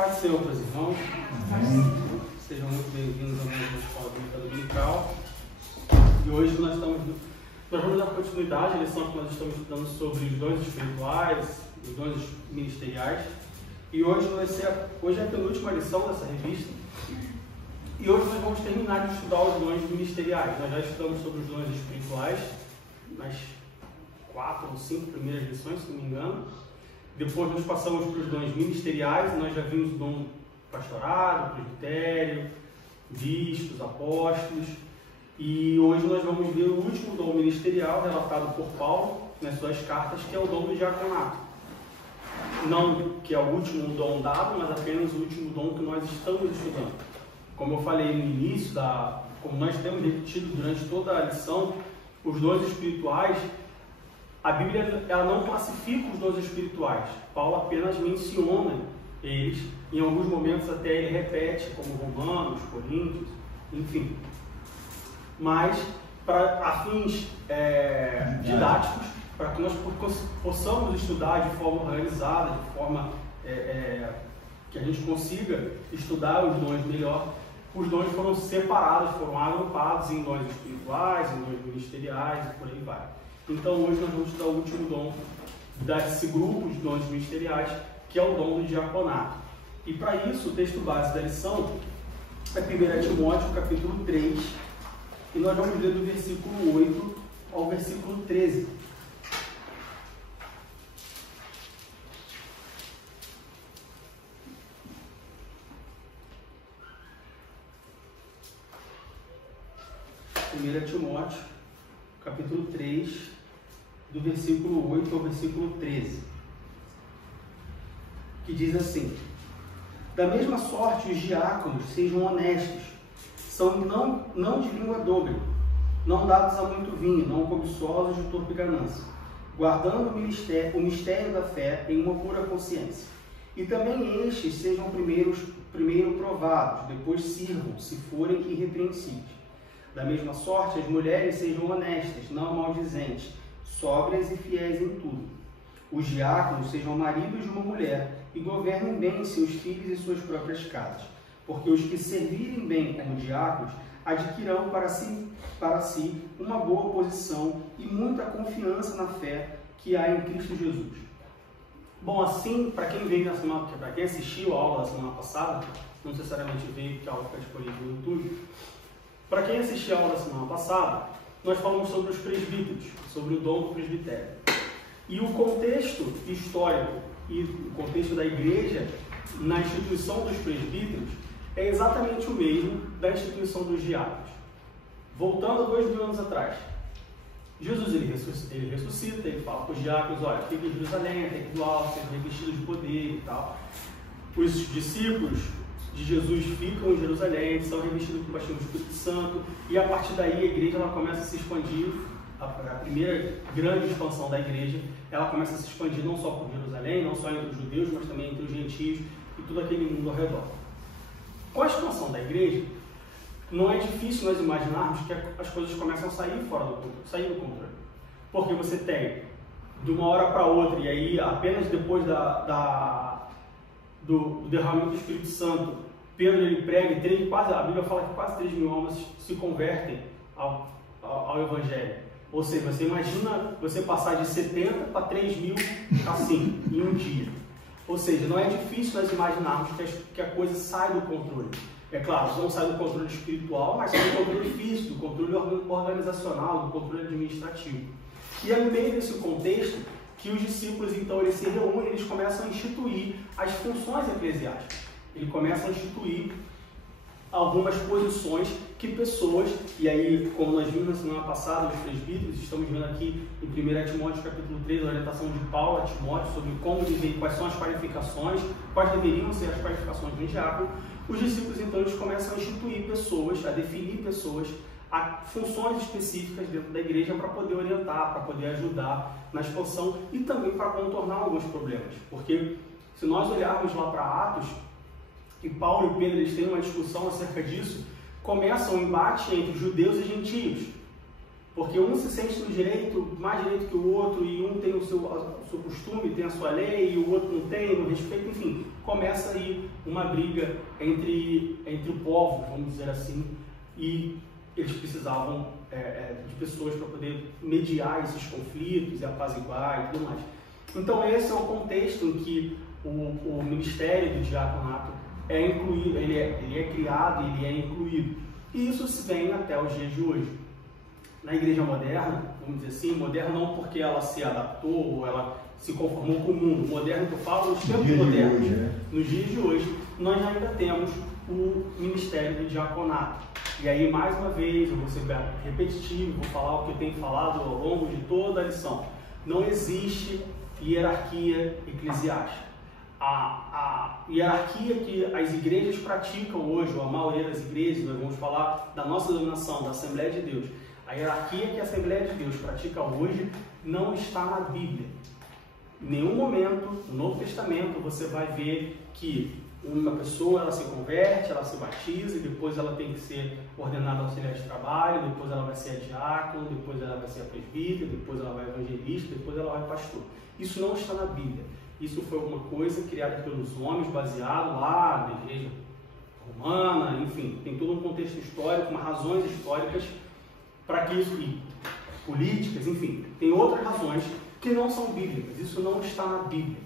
Paz do Senhor, meus irmãos. Amém. Sejam muito bem-vindos a mais uma escola bíblica dominical. E hoje nós vamos dar continuidade à lição que nós estamos estudando sobre os dons espirituais, os dons ministeriais. E hoje é a penúltima lição dessa revista. E hoje nós vamos terminar de estudar os dons ministeriais. Nós já estudamos sobre os dons espirituais nas 4 ou 5 primeiras lições, se não me engano. Depois nós passamos para os dons ministeriais, nós já vimos o dom pastorado, presbitério, bispos, apóstolos. E hoje nós vamos ver o último dom ministerial relatado por Paulo nas suas cartas, que é o dom do diaconato. Não que é o último dom dado, mas apenas o último dom que nós estamos estudando. Como eu falei no início, como nós temos repetido durante toda a lição, os dons espirituais, a Bíblia ela não classifica os dons espirituais. Paulo apenas menciona eles. Em alguns momentos até ele repete, como Romanos, Coríntios, enfim. Mas, para fins didáticos, para que nós possamos estudar de forma organizada, de forma que a gente consiga estudar os dons melhor, os dons foram separados, foram agrupados em dons espirituais, em dons ministeriais e por aí vai. Então hoje nós vamos estudar o último dom desse grupo de dons ministeriais, que é o dom do diaconato. E para isso, o texto base da lição é 1 Timóteo, capítulo 3, e nós vamos ler do versículo 8 ao versículo 13. Timóteo, capítulo 3, do versículo 8 ao versículo 13, que diz assim: da mesma sorte os diáconos sejam honestos, são não de língua dobre, não dados a muito vinho, não cobiçosos de torpe ganância, guardando o mistério da fé em uma pura consciência. E também estes sejam primeiro provados, depois sirvam, se forem irrepreensíveis. Da mesma sorte, as mulheres sejam honestas, não maldizentes, sóbrias e fiéis em tudo. Os diáconos sejam maridos de uma mulher e governem bem seus filhos e suas próprias casas, porque os que servirem bem como diáconos adquirirão para si uma boa posição e muita confiança na fé que há em Cristo Jesus. Bom, assim, para quem assistiu a aula da semana passada, não necessariamente veio porque a aula fica disponível no YouTube. Para quem assistiu a aula da semana passada, nós falamos sobre os presbíteros, sobre o dom do presbitério. E o contexto histórico e o contexto da igreja na instituição dos presbíteros é exatamente o mesmo da instituição dos diáconos. Voltando a 2000 anos atrás, Jesus ele ressuscita, ele fala para os diáconos: olha, fiquem em Jerusalém, até que do alto, sejam revestidos de poder e tal. Os discípulos de Jesus ficam em Jerusalém, são revestidos com o batismo do Espírito Santo, e a partir daí a igreja ela começa a se expandir. A primeira grande expansão da igreja, ela começa a se expandir não só por Jerusalém, não só entre os judeus, mas também entre os gentios e todo aquele mundo ao redor. Com a expansão da igreja, não é difícil nós imaginarmos que as coisas começam a sair do controle. Porque você tem, de uma hora para outra, e aí apenas depois do derramamento do Espírito Santo, Pedro ele prega e a Bíblia fala que quase 3 mil almas se convertem ao Evangelho. Ou seja, você imagina você passar de 70 para 3 mil assim, em um dia. Ou seja, não é difícil nós imaginarmos que a coisa sai do controle. É claro, não sai do controle espiritual, mas sai do controle físico, do controle organizacional, do controle administrativo. E é no meio desse contexto que os discípulos, então, eles se reúnem, eles começam a instituir as funções eclesiásticas. Eles começam a instituir algumas posições que pessoas, e aí, como nós vimos na semana passada, os presbíteros, estamos vendo aqui em 1 Timóteo capítulo 3, a orientação de Paulo a Timóteo sobre como viver, quais são as qualificações, quais deveriam ser as qualificações do diácono. Os discípulos, então, eles começam a instituir pessoas, a definir pessoas, a funções específicas dentro da igreja para poder orientar, para poder ajudar na expansão e também para contornar alguns problemas. Porque se nós olharmos lá para Atos, e Paulo e Pedro eles têm uma discussão acerca disso, começa um embate entre judeus e gentios. Porque um se sente no direito, mais direito que o outro, e um tem o seu costume, tem a sua lei, e o outro não tem, não respeita, enfim. Começa aí uma briga entre povos, vamos dizer assim, e eles precisavam de pessoas para poder mediar esses conflitos e apaziguar e tudo mais. Então esse é o contexto em que o ministério do diaconato é incluído, ele é criado, ele é incluído. E isso se vem até os dias de hoje. Na igreja moderna, vamos dizer assim, moderna não porque ela se adaptou ou ela se conformou com o mundo. Moderno que eu falo, nos tempos modernos, nos dias de hoje, nós ainda temos o ministério do diaconato. E aí, mais uma vez, eu vou ser repetitivo, vou falar o que eu tenho falado ao longo de toda a lição. Não existe hierarquia eclesiástica. A hierarquia que as igrejas praticam hoje, ou a maioria das igrejas, nós vamos falar da nossa denominação, da Assembleia de Deus. A hierarquia que a Assembleia de Deus pratica hoje não está na Bíblia. Em nenhum momento, no Novo Testamento, você vai ver que uma pessoa ela se converte, ela se batiza, e depois ela tem que ser ordenada auxiliar de trabalho, depois ela vai ser diácono, depois ela vai ser presbítero, depois ela vai evangelista, depois ela vai pastor. Isso não está na Bíblia. Isso foi alguma coisa criada pelos homens, baseado lá na igreja romana, enfim, tem todo um contexto histórico, umas razões históricas para que isso, e políticas, enfim, tem outras razões que não são bíblicas. Isso não está na Bíblia.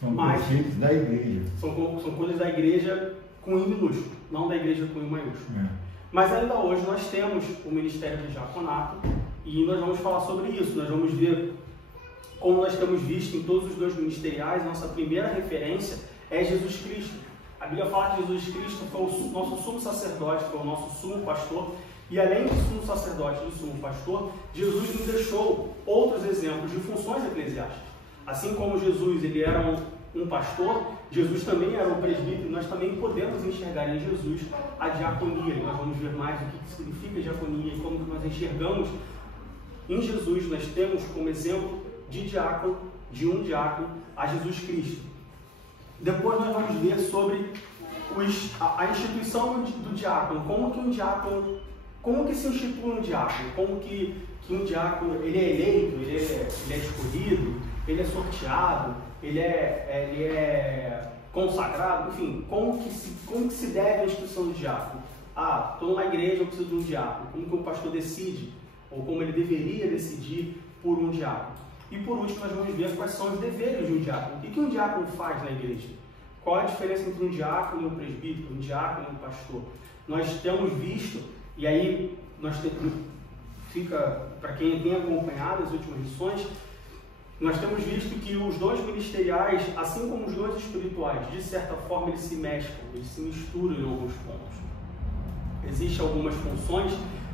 São conceitos da igreja. São coisas da igreja com I minúsculo, não da igreja com I maiúsculo. Mas ainda hoje nós temos o ministério do diaconato e nós vamos falar sobre isso. Nós vamos ver como nós temos visto em todos os dois ministeriais. Nossa primeira referência é Jesus Cristo. A Bíblia fala que Jesus Cristo foi o nosso sumo sacerdote, foi o nosso sumo pastor. E além do sumo sacerdote e do sumo pastor, Jesus nos deixou outros exemplos de funções eclesiásticas. Assim como Jesus ele era um pastor, Jesus também era um presbítero, e nós também podemos enxergar em Jesus a diaconia. E nós vamos ver mais o que significa diaconia e como que nós enxergamos em Jesus. Nós temos como exemplo de diácono, de um diácono, a Jesus Cristo. Depois nós vamos ver sobre a instituição do diácono, como que se institui um diácono, como que um diácono ele é eleito, ele é escolhido, ele é sorteado, ele é consagrado, enfim, como que se deve a instituição do diácono? Ah, estou numa igreja, eu preciso de um diácono. Como que o pastor decide, ou como ele deveria decidir por um diácono? E por último, nós vamos ver quais são os deveres de um diácono. O que um diácono faz na igreja? Qual a diferença entre um diácono e um presbítero, um diácono e um pastor? Nós temos visto, e aí fica para quem tem acompanhado as últimas lições, nós temos visto que os dons ministeriais, assim como os dons espirituais, de certa forma eles se mesclam, eles se misturam em alguns pontos. Existem algumas funções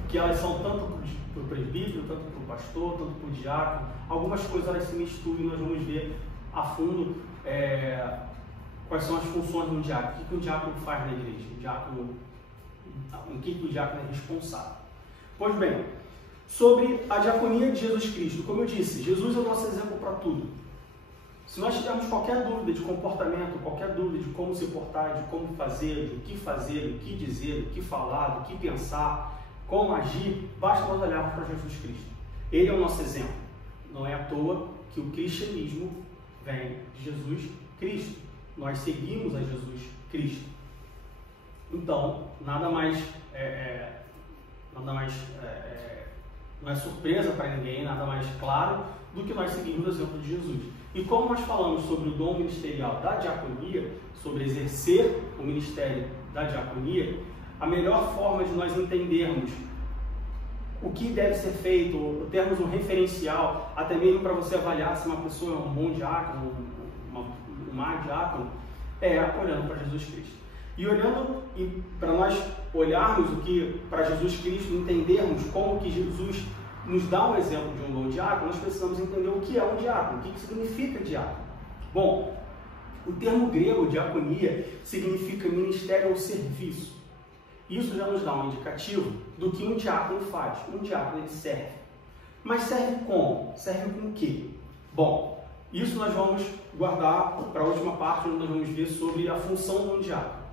que elas são tanto para o presbítero, tanto para o pastor, tanto para o diácono. Algumas coisas elas se misturam e nós vamos ver a fundo quais são as funções de um diácono. O que o diácono faz na igreja? Em que o diácono é responsável? Pois bem, sobre a diaconia de Jesus Cristo, como eu disse, Jesus é o nosso exemplo para tudo. Se nós tivermos qualquer dúvida de comportamento, qualquer dúvida de como se portar, de como fazer, do que dizer, do que falar, do que pensar, como agir, basta nós olharmos para Jesus Cristo. Ele é o nosso exemplo. Não é à toa que o cristianismo vem de Jesus Cristo. Nós seguimos a Jesus Cristo. Então, nada mais não é surpresa para ninguém, nada mais claro do que nós seguirmos o exemplo de Jesus. E como nós falamos sobre o dom ministerial da diaconia, sobre exercer o ministério da diaconia, a melhor forma de nós entendermos o que deve ser feito, termos um referencial, até mesmo para você avaliar se uma pessoa é um bom diácono, um mau diácono, é olhando para Jesus Cristo. E para nós olharmos para Jesus Cristo, entendermos como que Jesus nos dá um exemplo de um bom diácono, nós precisamos entender o que é um diácono, o que significa diácono. Bom, o termo grego, diaconia, significa ministério ou serviço. Isso já nos dá um indicativo do que um diácono faz. Um diácono ele serve. Mas serve como? Serve com o quê? Bom, isso nós vamos guardar para a última parte, onde nós vamos ver sobre a função de um diácono.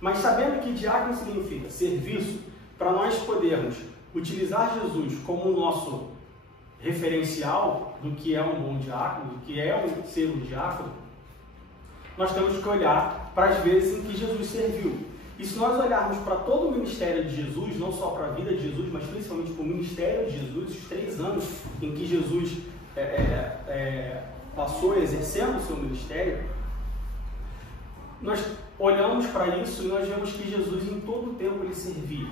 Mas sabendo que diácono significa serviço, para nós podermos utilizar Jesus como o nosso referencial do que é um bom diácono, do que é ser um diácono, nós temos que olhar para as vezes em que Jesus serviu. E se nós olharmos para todo o ministério de Jesus, não só para a vida de Jesus, mas principalmente para o ministério de Jesus, os 3 anos em que Jesus passou exercendo o seu ministério, nós olhamos para isso e nós vemos que Jesus em todo o tempo ele servia.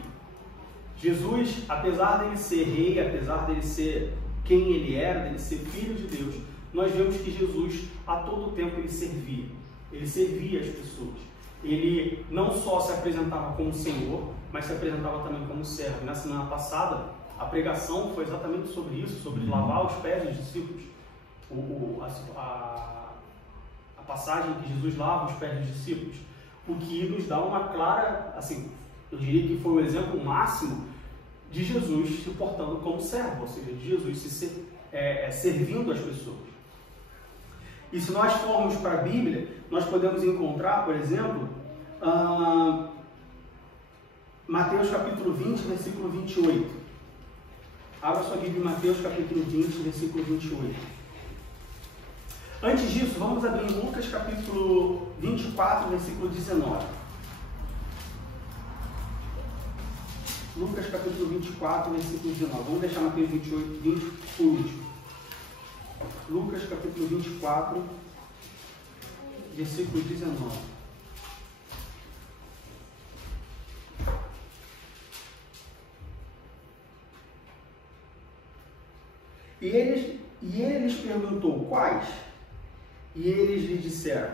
Jesus, apesar dele ser rei, apesar dele ser quem ele era, dele ser filho de Deus, nós vemos que Jesus a todo o tempo ele servia as pessoas. Ele não só se apresentava como Senhor, mas se apresentava também como servo. Na semana passada, a pregação foi exatamente sobre isso, sobre lavar os pés dos discípulos. A passagem que Jesus lava os pés dos discípulos, o que nos dá uma clara, assim, eu diria que foi o exemplo máximo de Jesus se portando como servo, ou seja, de Jesus servindo as pessoas. E se nós formos para a Bíblia, nós podemos encontrar, por exemplo, Mateus capítulo 20, versículo 28. Abra sua Bíblia em Mateus capítulo 20, versículo 28. Antes disso, vamos abrir em Lucas capítulo 24, versículo 19. Lucas capítulo 24, versículo 19. Vamos deixar Mateus 28, 20 por último. Lucas capítulo 24, versículo 19. E ele lhes perguntou, quais? E eles lhe disseram,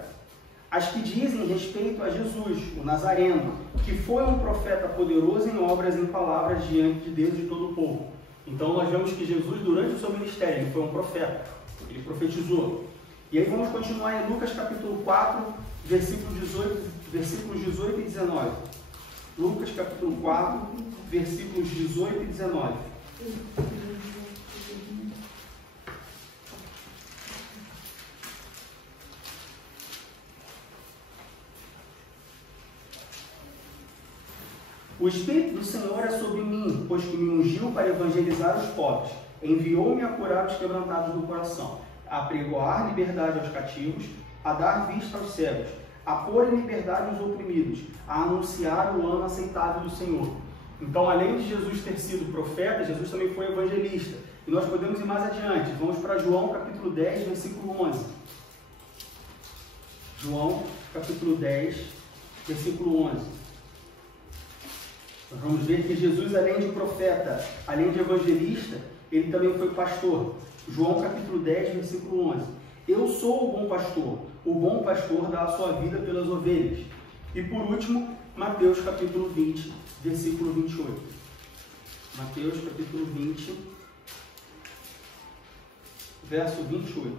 as que dizem respeito a Jesus, o Nazareno, que foi um profeta poderoso em obras e em palavras diante de Deus e de todo o povo. Então nós vemos que Jesus, durante o seu ministério, ele foi um profeta, ele profetizou. E aí vamos continuar em Lucas capítulo 4, versículos 18 e 19. Lucas capítulo 4, versículos 18 e 19. O Espírito do Senhor é sobre mim, pois que me ungiu para evangelizar os pobres, enviou-me a curar os quebrantados do coração, a apregoar liberdade aos cativos, a dar vista aos cegos, a pôr em liberdade os oprimidos, a anunciar o ano aceitável do Senhor. Então, além de Jesus ter sido profeta, Jesus também foi evangelista. E nós podemos ir mais adiante. Vamos para João capítulo 10, versículo 11. João capítulo 10, versículo 11. Nós vamos ver que Jesus, além de profeta, além de evangelista, ele também foi pastor. João capítulo 10, versículo 11. Eu sou o bom pastor dá a sua vida pelas ovelhas. E por último, Mateus capítulo 20, versículo 28. Mateus capítulo 20, verso 28.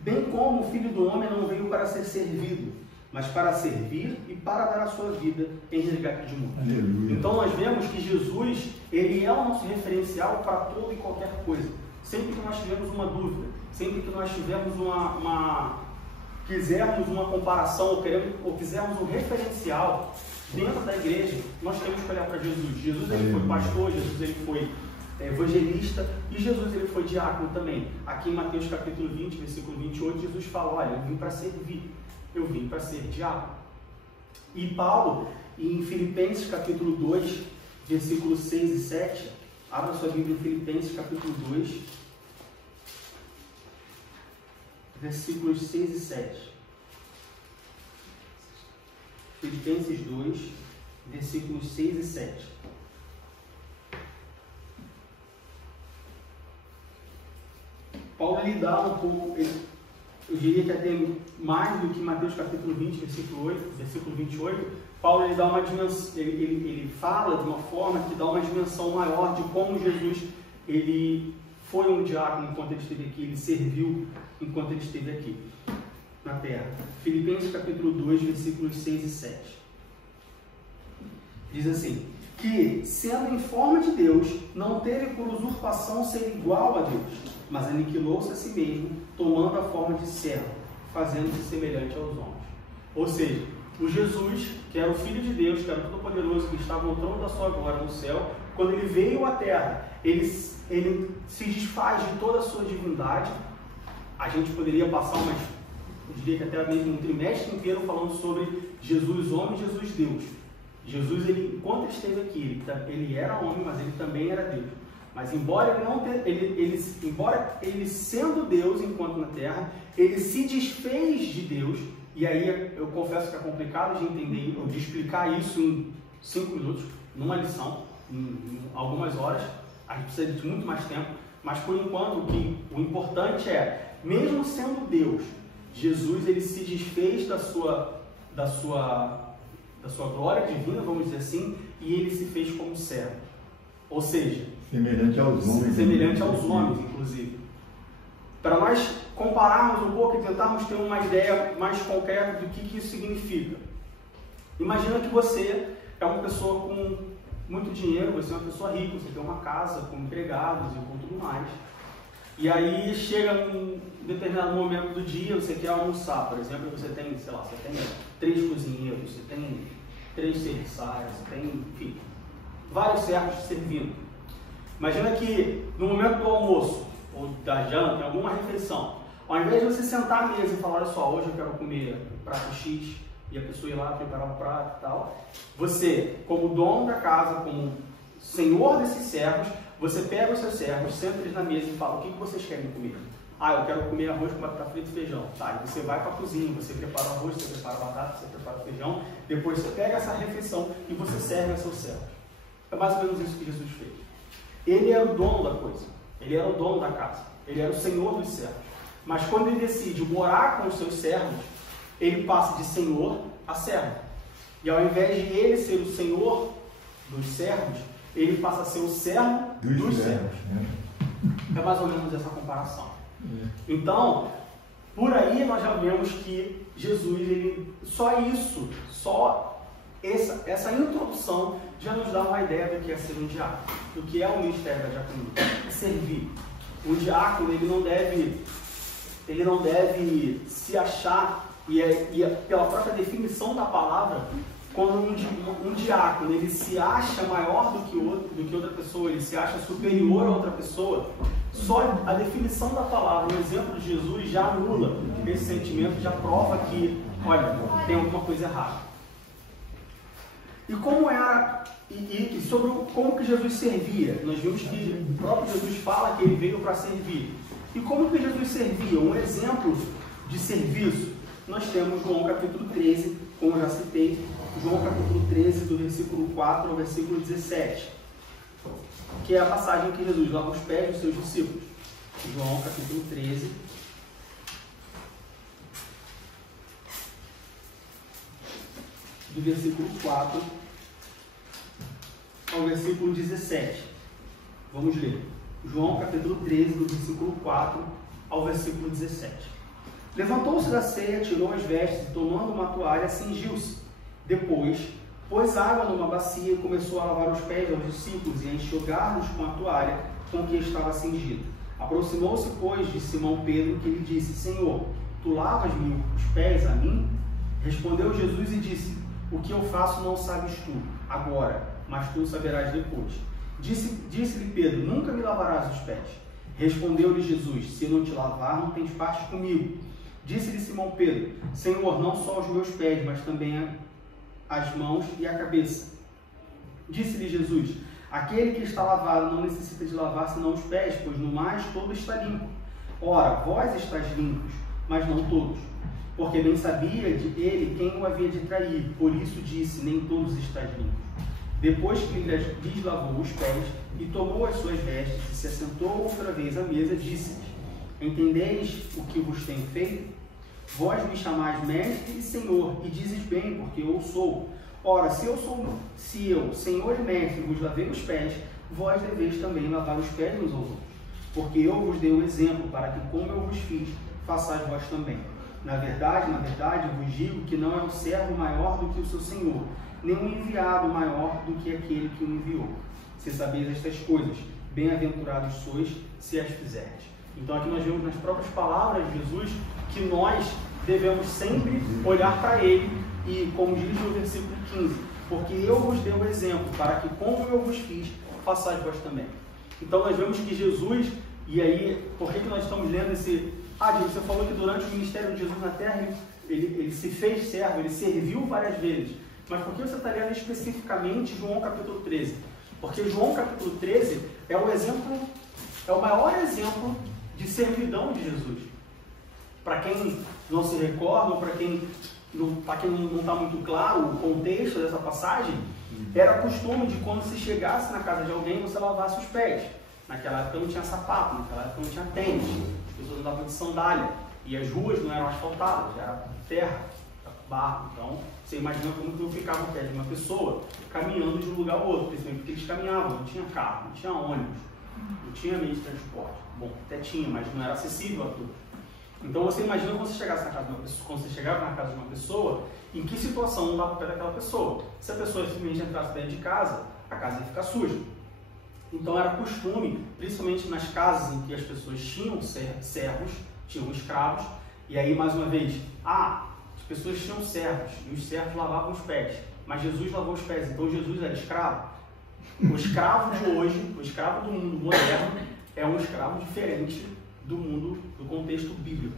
Bem como o Filho do Homem não veio para ser servido, mas para servir e para dar a sua vida em resgate de muitos. Aleluia. Então nós vemos que Jesus, ele é o nosso referencial para toda e qualquer coisa. Sempre que nós tivermos uma dúvida, sempre que nós tivermos quisermos uma comparação ou quisermos um referencial dentro da igreja, nós temos que olhar para Jesus. Jesus ele foi pastor, Jesus ele foi evangelista e Jesus ele foi diácono também. Aqui em Mateus capítulo 20, versículo 28, Jesus fala, olha, eu vim para servir. Eu vim para ser diácono. E Paulo, em Filipenses capítulo 2, versículos 6 e 7, abra sua Bíblia em Filipenses capítulo 2, versículos 6 e 7. Filipenses 2, versículos 6 e 7. Paulo lhe dá um pouco... Eu diria que até mais do que Mateus capítulo 20, versículo 28, Paulo ele dá uma dimensão, ele fala de uma forma que dá uma dimensão maior de como Jesus ele foi um diácono enquanto ele esteve aqui, ele serviu enquanto ele esteve aqui na terra. Filipenses capítulo 2, versículos 6 e 7. Diz assim, que, sendo em forma de Deus, não teve por usurpação ser igual a Deus, mas aniquilou-se a si mesmo, tomando a forma de servo, fazendo-se semelhante aos homens. Ou seja, o Jesus, que era o Filho de Deus, que era todo-poderoso, que estava no trono da sua glória no céu, quando ele veio à terra, ele se desfaz de toda a sua divindade. A gente poderia passar eu diria que até mesmo um trimestre inteiro falando sobre Jesus homem e Jesus Deus. Jesus, enquanto ele esteve aqui, ele era homem, mas ele também era Deus. Mas embora ele sendo Deus enquanto na terra, ele se desfez de Deus. E aí eu confesso que é complicado de entender, ou de explicar isso em 5 minutos, numa lição, em algumas horas. A gente precisa de muito mais tempo, mas por enquanto o importante é, mesmo sendo Deus, Jesus ele se desfez da sua glória divina, vamos dizer assim, e ele se fez como servo. Ou seja, semelhante aos homens. Semelhante aos homens, inclusive. Para nós compararmos um pouco e tentarmos ter uma ideia mais concreta do que isso significa. Imagina que você é uma pessoa com muito dinheiro, você é uma pessoa rica, você tem uma casa com empregados e com tudo mais. E aí chega um determinado momento do dia, você quer almoçar, por exemplo, você tem, sei lá, você tem 3 cozinheiros, você tem 3 serviçais, você tem, enfim, vários servos servindo. Imagina que no momento do almoço, ou da janta, em alguma refeição, ao invés de você sentar à mesa e falar, olha só, hoje eu quero comer prato X, e a pessoa ir lá preparar um prato e tal, você, como dono da casa, como senhor desses servos, você pega os seus servos, senta eles na mesa e fala, o que vocês querem comer? Ah, eu quero comer arroz com batata frita e feijão. Tá, e você vai para a cozinha, você prepara o arroz, você prepara a batata, você prepara o feijão, depois você pega essa refeição e você serve a seus servos. É mais ou menos isso que Jesus fez. Ele era o dono da coisa, ele era o dono da casa, ele era o senhor dos servos. Mas quando ele decide morar com os seus servos, ele passa de senhor a servo. E ao invés de ele ser o senhor dos servos, ele passa a ser o servo dos servos. É mais ou menos essa comparação. Então, por aí nós já vemos que Jesus, essa introdução já nos dá uma ideia do que é ser um diácono, do que é o ministério da diaconia, é servir. O diácono, ele não deve se achar, e pela própria definição da palavra, quando um diácono ele se acha maior do que outra pessoa, ele se acha superior a outra pessoa, só a definição da palavra, o exemplo de Jesus já anula esse sentimento, já prova que, olha, tem alguma coisa errada. E como era, e sobre como que Jesus servia, nós vimos que o próprio Jesus fala que ele veio para servir. E como que Jesus servia? Um exemplo de serviço, nós temos João capítulo 13, como eu já citei, João capítulo 13, do versículo 4 ao versículo 17, que é a passagem que Jesus lava os pés dos seus discípulos. João capítulo 13, do versículo 4 ao versículo 17. Vamos ler. João capítulo 13, do versículo 4 ao versículo 17. Levantou-se da ceia, tirou as vestes e, tomando uma toalha, cingiu-se. Depois, pôs água numa bacia e começou a lavar os pés aos discípulos e a enxugar-los com a toalha com que estava cingido. Aproximou-se, pois, de Simão Pedro, que lhe disse, Senhor, tu lavas-me os pés a mim? Respondeu Jesus e disse, o que eu faço não sabes tu, agora, mas tu saberás depois. Disse-lhe Pedro, nunca me lavarás os pés. Respondeu-lhe Jesus, se não te lavar, não tens parte comigo. Disse-lhe Simão Pedro, Senhor, não só os meus pés, mas também as mãos e a cabeça. Disse-lhe Jesus, aquele que está lavado não necessita de lavar senão os pés, pois no mais todo está limpo. Ora, vós estáis limpos, mas não todos. Porque bem sabia de ele quem o havia de trair, por isso disse, nem todos estáis limpos. Depois que lhes lavou os pés e tomou as suas vestes e se assentou outra vez à mesa, disse-lhes, entendeis o que vos tenho feito? Vós me chamais mestre e senhor, e dizes bem, porque eu sou. Ora, se eu, senhor e mestre, vos lavei os pés, vós deveis também lavar os pés uns aos outros. Porque eu vos dei um exemplo, para que, como eu vos fiz, façais vós também. Na verdade, vos digo que não é um servo maior do que o seu senhor, nem um enviado maior do que aquele que o enviou. Se sabeis estas coisas, bem-aventurados sois, se as fizerdes. Então aqui nós vemos nas próprias palavras de Jesus que nós devemos sempre olhar para Ele E como diz no versículo 15, porque eu vos dei o exemplo, para que como eu vos fiz, façais vós também. Então nós vemos que Jesus, e aí, por que nós estamos lendo esse... Diego, você falou que durante o ministério de Jesus na terra, ele se fez servo, ele serviu várias vezes. Mas por que você está lendo especificamente João capítulo 13? Porque João capítulo 13 é o exemplo, é o maior exemplo de servidão de Jesus. Para quem não se recorda, ou para quem não está muito claro o contexto dessa passagem, era costume de quando se chegasse na casa de alguém, você lavasse os pés. Naquela época não tinha sapato, naquela época não tinha tênis, as pessoas andavam de sandália, e as ruas não eram asfaltadas, era terra, barro. Então, você imagina como que ficava o pé de uma pessoa caminhando de um lugar ao outro, principalmente porque eles caminhavam, não tinha carro, não tinha ônibus, não tinha meio de transporte. Bom, até tinha, mas não era acessível a todos. Então você imagina quando você chegasse na casa de uma pessoa, quando você chegava na casa de uma pessoa, em que situação não dava o pé daquela pessoa. Se a pessoa simplesmente entrasse dentro de casa, a casa ia ficar suja. Então era costume, principalmente nas casas em que as pessoas tinham servos, tinham escravos, e aí mais uma vez, as pessoas tinham servos, e os servos lavavam os pés, mas Jesus lavou os pés, então Jesus era escravo. O escravo de hoje, o escravo do mundo moderno, é um escravo diferente do mundo, do contexto bíblico.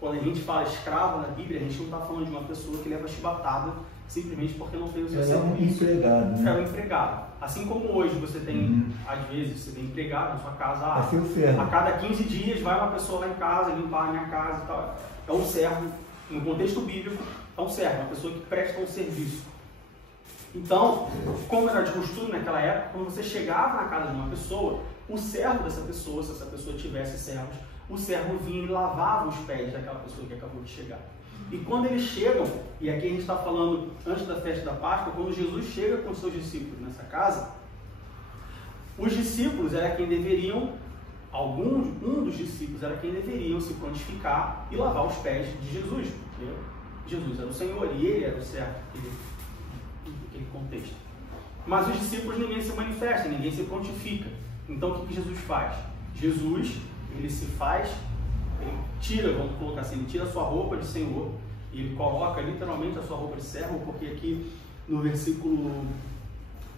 Quando a gente fala escravo na Bíblia, a gente não está falando de uma pessoa que leva chibatada simplesmente porque não fez o seu serviço. É um empregado. Assim como hoje você tem, às vezes, você tem empregado na sua casa, a cada 15 dias vai uma pessoa lá em casa limpar a minha casa e tal. É um servo, no contexto bíblico, é um servo, uma pessoa que presta um serviço. Então, como era de costume naquela época, quando você chegava na casa de uma pessoa, o servo dessa pessoa, se essa pessoa tivesse servos, o servo vinha e lavava os pés daquela pessoa que acabou de chegar. E quando eles chegam, e aqui a gente está falando antes da festa da Páscoa, quando Jesus chega com os seus discípulos nessa casa, os discípulos era quem deveriam, um dos discípulos era quem deveriam se prontificar e lavar os pés de Jesus, porque Jesus era o Senhor e ele era o servo naquele contexto. Mas os discípulos, ninguém se manifesta, ninguém se prontifica. Então o que Jesus faz? Jesus, ele se faz, ele tira, vamos colocar assim, ele tira a sua roupa de Senhor e ele coloca literalmente a sua roupa de servo, porque aqui no versículo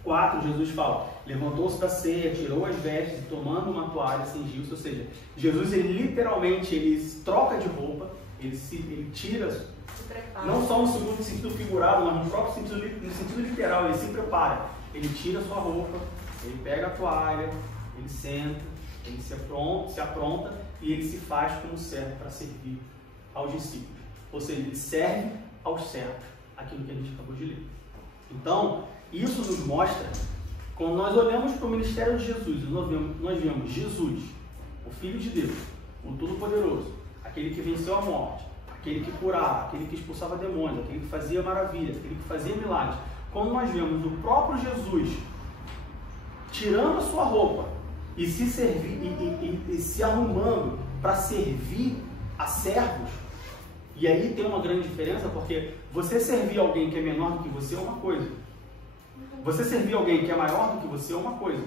4 Jesus fala, levantou-se da ceia, tirou as vestes e tomando uma toalha cingiu-se, ou seja, Jesus ele literalmente ele troca de roupa, ele tira, não só no segundo sentido figurado, mas no próprio sentido, no sentido literal, ele se prepara, ele tira a sua roupa, ele pega a toalha, ele senta, ele se apronta e ele se faz como servo para servir aos discípulos. Ou seja, ele serve aos servos, aquilo que a gente acabou de ler. Então, isso nos mostra, quando nós olhamos para o ministério de Jesus, nós vemos Jesus, o Filho de Deus, o Todo-Poderoso, aquele que venceu a morte, aquele que curava, aquele que expulsava demônios, aquele que fazia maravilhas, aquele que fazia milagres. Quando nós vemos o próprio Jesus tirando a sua roupa e se se arrumando para servir a servos, e aí tem uma grande diferença, porque você servir alguém que é menor do que você é uma coisa, você servir alguém que é maior do que você é uma coisa,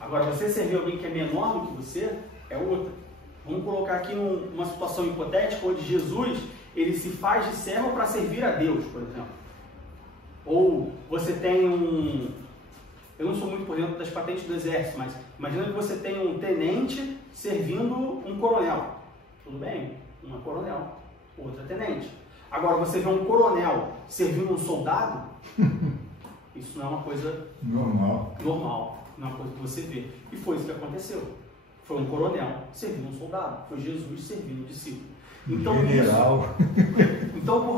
agora você servir alguém que é menor do que você é outra. Vamos colocar aqui uma situação hipotética onde Jesus ele se faz de servo para servir a Deus, por exemplo. Ou você tem eu não sou muito por dentro das patentes do exército, mas imagina que você tem um tenente servindo um coronel. Tudo bem? Uma coronel, outra tenente. Agora você vê um coronel servindo um soldado, isso não é uma coisa normal, não é uma coisa que você vê. E foi isso que aconteceu. Foi um coronel servindo um soldado, foi Jesus servindo um discípulo. Então, general.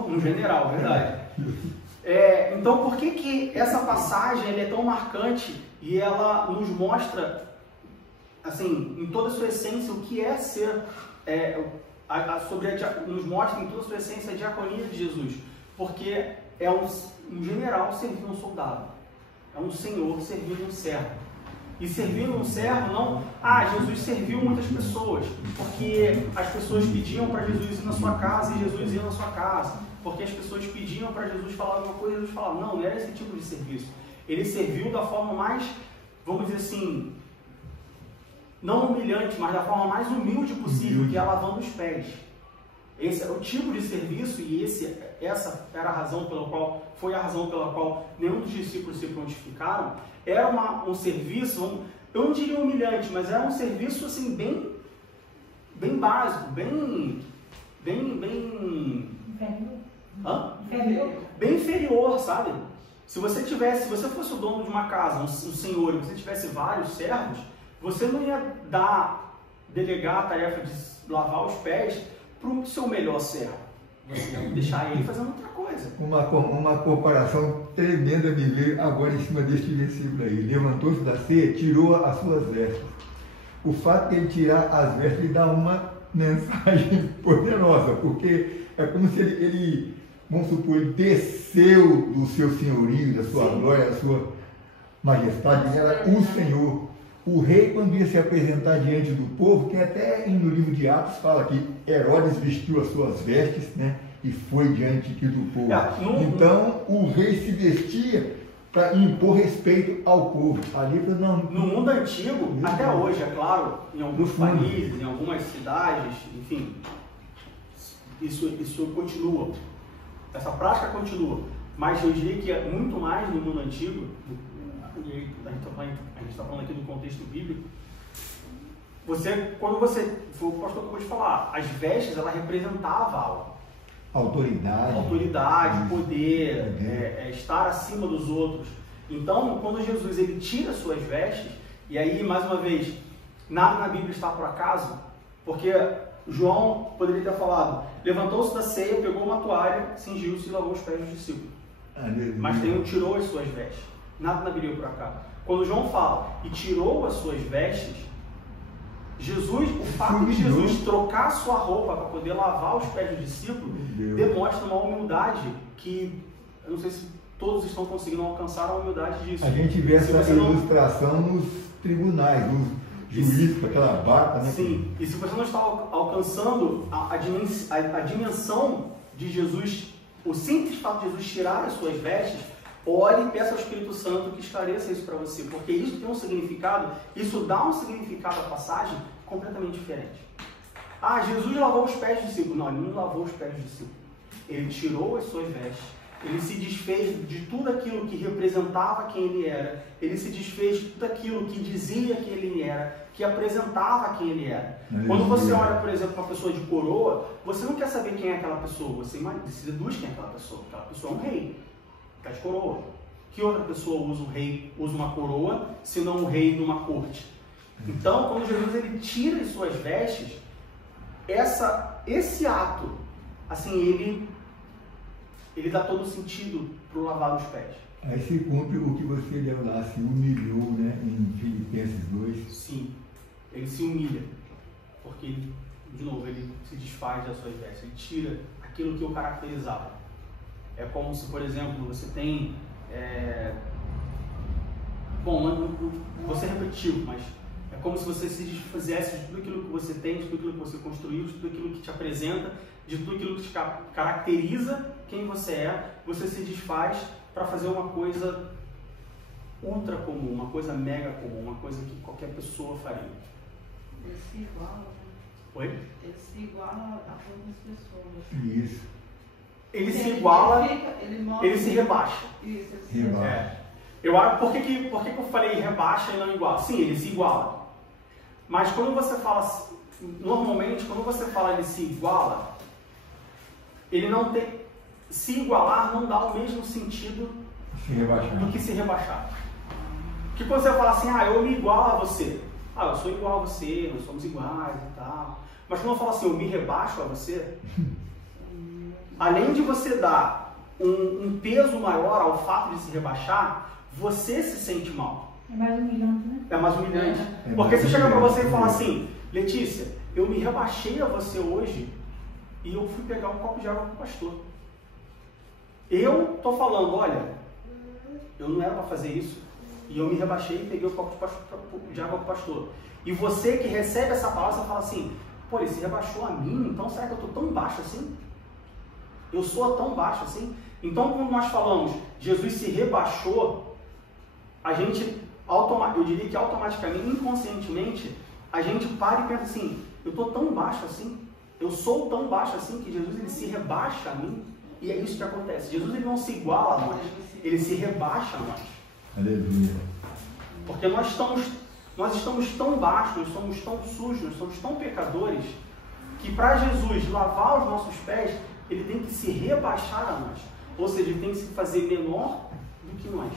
Um general, verdade. Então, por que essa passagem é tão marcante e ela nos mostra, assim, em toda a sua essência, o que é ser, nos mostra em toda a sua essência a diaconia de Jesus? Porque é um general servindo um soldado, é um senhor servindo um servo. E servindo um servo, não, Jesus serviu muitas pessoas, porque as pessoas pediam para Jesus ir na sua casa e Jesus ia na sua casa. Porque as pessoas pediam para Jesus falar alguma coisa e Jesus falava, não era esse tipo de serviço. Ele serviu da forma mais, vamos dizer assim, não humilhante, mas da forma mais humilde possível, que é lavando os pés. Esse era o tipo de serviço e essa era a razão pela qual nenhum dos discípulos se prontificaram. Era um serviço, eu não diria humilhante, mas era um serviço assim bem básico, bem inferior, sabe? Se você fosse o dono de uma casa, um senhor, e você tivesse vários servos, você não ia delegar a tarefa de lavar os pés para o seu melhor servo. Você ia deixar ele fazendo outra coisa. Uma comparação tremenda me veio agora em cima deste versículo aí. Levantou-se da ceia, tirou as suas vestes. O fato de ele tirar as vestes lhe dá uma mensagem poderosa, porque é como se ele vamos supor, ele desceu do seu senhorio, da sua glória, da sua majestade, ele era o Senhor. O rei, quando ia se apresentar diante do povo, tem até no livro de Atos, fala que Herodes vestiu as suas vestes, né, e foi diante aqui do povo. Então, o rei se vestia para impor respeito ao povo. No mundo antigo, até hoje, é claro, em alguns países, em algumas cidades, enfim, isso continua. Essa prática continua. Mas eu diria que é muito mais no mundo antigo. A gente está falando aqui do contexto bíblico. Quando você, o pastor acabou de falar, as vestes, ela representava algo. Autoridade, poder, estar acima dos outros. Então, quando Jesus ele tira suas vestes, e aí, mais uma vez, nada na Bíblia está por acaso, porque João poderia ter falado, levantou-se da ceia, pegou uma toalha, cingiu-se e lavou os pés dos discípulos. Mas tirou as suas vestes. Nada na Bíblia por acaso. Quando João fala e tirou as suas vestes, o fato de Jesus trocar a sua roupa para poder lavar os pés dos discípulos demonstra uma humildade que, eu não sei se todos estão conseguindo alcançar a humildade disso. A gente vê essa ilustração nos tribunais, nos juízes com aquela barca, né? Sim, e se você não está alcançando a dimensão de Jesus, o simples fato de Jesus tirar as suas vestes, ore e peça ao Espírito Santo que esclareça isso para você, porque isso tem um significado, isso dá um significado à passagem completamente diferente. Jesus lavou os pés dos discípulos. Não, ele não lavou os pés dos discípulos. Ele tirou as suas vestes, ele se desfez de tudo aquilo que representava quem ele era, ele se desfez de tudo aquilo que dizia quem ele era, que apresentava quem ele era. Quando você olha, por exemplo, para uma pessoa de coroa, você não quer saber quem é aquela pessoa, você deduz quem é aquela pessoa. Aquela pessoa é um rei. Está de coroa. Que outra pessoa usa uma coroa, se não um rei numa corte? Então, quando Jesus ele tira as suas vestes, esse ato, assim, ele dá todo sentido para o lavar os pés. Aí se cumpre o que você leu lá, se humilhou, né, em Filipenses 2. Sim, ele se humilha, porque, de novo, ele se desfaz das suas vestes, ele tira aquilo que o caracterizava. É como se, por exemplo, você tem... vou ser repetitivo, mas é como se você se desfizesse de tudo aquilo que você tem, de tudo aquilo que você construiu, de tudo aquilo que te apresenta, de tudo aquilo que te caracteriza quem você é, você se desfaz para fazer uma coisa ultra comum, uma coisa mega comum, uma coisa que qualquer pessoa faria. Ele se iguala, né? Oi? Ele se iguala a todas as pessoas. Isso. Ele se iguala, ele se rebaixa. Isso, ele se rebaixa. Por que eu falei rebaixa e não iguala? Sim, ele se iguala. Mas quando você fala, normalmente, quando você fala ele se iguala, ele não tem, se igualar não dá o mesmo sentido do que se rebaixar. Porque quando você fala assim, eu me igualo a você. Eu sou igual a você, nós somos iguais e tal. Mas quando eu falo assim, eu me rebaixo a você, além de você dar um peso maior ao fato de se rebaixar, você se sente mal. É mais humilhante, né? É mais humilhante. Porque se chegar para você e falar assim, Letícia, eu me rebaixei a você hoje e eu fui pegar um copo de água com o pastor. Eu tô falando, olha, eu não era para fazer isso e eu me rebaixei e peguei o copo de água com o pastor. E você que recebe essa palavra, você fala assim, pô, ele se rebaixou a mim, então será que eu tô tão baixo assim? Eu sou tão baixo assim? Então, quando nós falamos Jesus se rebaixou, a gente, eu diria que automaticamente, inconscientemente, a gente para e pensa assim, eu estou tão baixo assim? Eu sou tão baixo assim que Jesus ele se rebaixa a mim, e é isso que acontece. Jesus ele não se iguala a nós, ele se rebaixa a nós. Aleluia. Porque nós estamos tão baixos, nós somos tão sujos, nós somos tão pecadores, que para Jesus lavar os nossos pés, ele tem que se rebaixar a nós. Ou seja, ele tem que se fazer menor do que nós.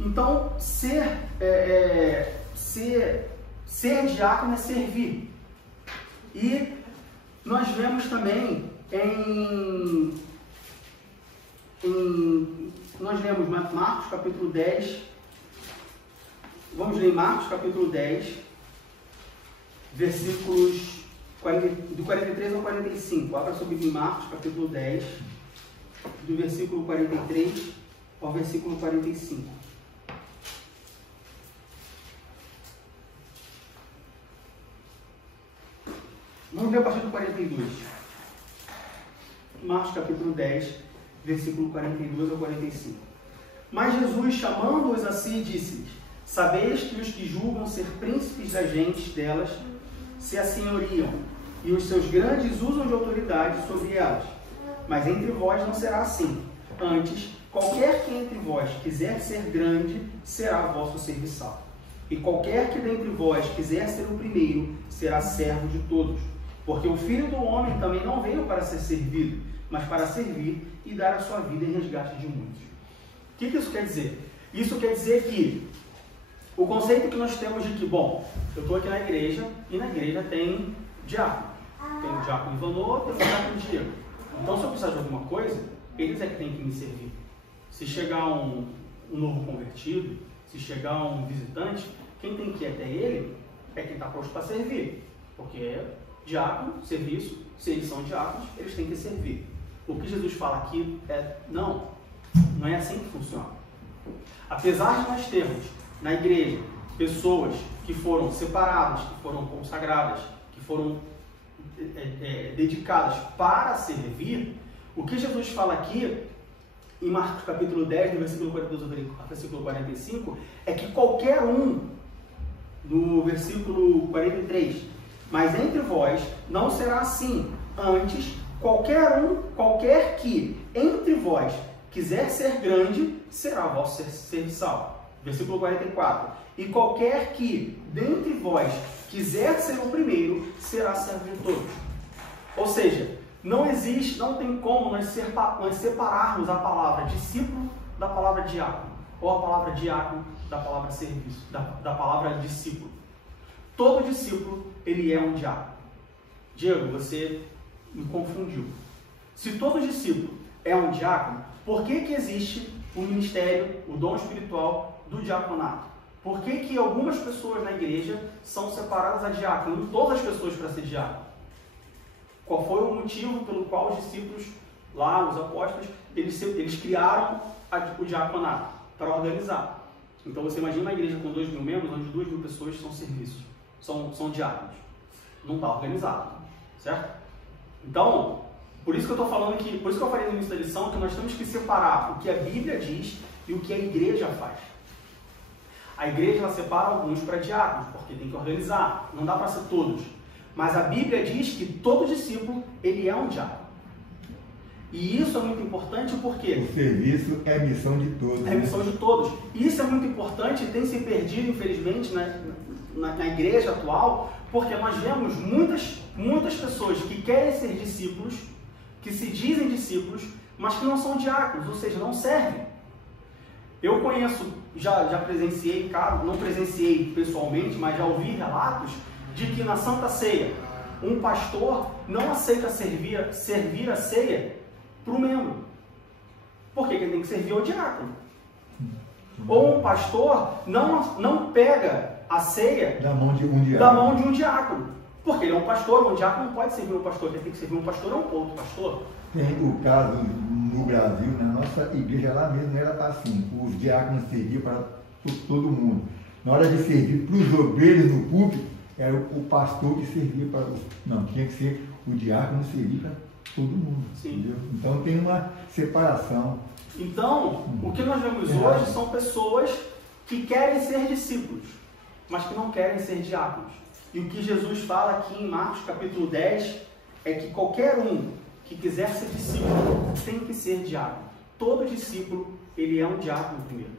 Então, ser diácono é servir. E nós vemos também nós lemos Marcos capítulo 10, vamos ler Marcos capítulo 10, versículos do 43 ao 45. Abra sua Bíblia em Marcos capítulo 10, do versículo 43 ao versículo 45. Vamos ver a partir do 42. Marcos capítulo 10, versículo 42 ao 45. Mas Jesus, chamando-os a si, disse-lhes: sabeis que os que julgam ser príncipes das gentes delas se assenhoriam, e os seus grandes usam de autoridade sobre elas. Mas entre vós não será assim. Antes, qualquer que entre vós quiser ser grande, será vosso serviçal. E qualquer que dentre vós quiser ser o primeiro, será servo de todos. Porque o Filho do Homem também não veio para ser servido, mas para servir e dar a sua vida em resgate de muitos. O que isso quer dizer? Isso quer dizer que o conceito que nós temos de que, bom, eu estou aqui na igreja e na igreja tem diácono. Tem o diácono Ivanô, tem o diácono Diego. Então, se eu precisar de alguma coisa, eles é que têm que me servir. Se chegar um novo convertido, se chegar um visitante, quem tem que ir até ele é quem está posto para servir. Porque diácono, serviço, se eles são diáconos, eles têm que servir. O que Jesus fala aqui é, não é assim que funciona. Apesar de nós termos na igreja pessoas que foram separadas, que foram consagradas, que foram dedicadas para servir, o que Jesus fala aqui, em Marcos capítulo 10, do versículo 42 ao versículo 45, é que qualquer um, no versículo 43, mas entre vós não será assim. Antes, qualquer que entre vós quiser ser grande, será vosso serviçal. Versículo 44. E qualquer que dentre vós quiser ser o primeiro, será servo de todos. Ou seja, não tem como nós separarmos a palavra discípulo da palavra diácono, ou a palavra diácono da palavra serviço, da palavra discípulo. Todo discípulo, ele é um diácono. Diego, você me confundiu. Se todo discípulo é um diácono, por que existe o ministério, o dom espiritual do diaconato? Por que algumas pessoas na igreja são separadas a diácono? Não todas as pessoas para ser diácono. Qual foi o motivo pelo qual os discípulos, lá, os apóstolos, eles criaram o diaconato? Para organizar. Então você imagina uma igreja com 2.000 membros, onde 2.000 pessoas são serviços, são diáconos. Não está organizado, certo? Então, por isso que eu estou falando que, por isso que eu falei no início da lição, que nós temos que separar o que a Bíblia diz e o que a igreja faz. A igreja ela separa alguns para diáconos, porque tem que organizar, não dá para ser todos. Mas a Bíblia diz que todo discípulo, ele é um diácono. E isso é muito importante porque o serviço é a missão de todos. É a missão de todos. E isso é muito importante e tem se perdido, infelizmente, na igreja atual, porque nós vemos muitas pessoas que querem ser discípulos, que se dizem discípulos, mas que não são diáconos, ou seja, não servem. Eu conheço, já presenciei, não presenciei pessoalmente, mas já ouvi relatos de que na Santa Ceia, um pastor não aceita servir a ceia para o membro. Por quê? Porque ele tem que servir ao diácono. Ou um pastor não pega a ceia da mão de um diácono. Porque ele é um pastor, um diácono não pode servir um pastor, quem tem que servir um pastor é um outro pastor. Tem o caso no Brasil, na nossa igreja lá mesmo era assim, os diáconos serviam para todo mundo. Na hora de servir para os obreiros no púlpito, era o pastor que servia para os... Não, tinha que ser o diácono servir para todo mundo. Sim. Entendeu? Então tem uma separação. Então, o que nós vemos hoje são pessoas que querem ser discípulos. mas que não querem ser diáconos. E o que Jesus fala aqui em Marcos capítulo 10 é que qualquer um que quiser ser discípulo tem que ser diácono. Todo discípulo, ele é um diácono primeiro.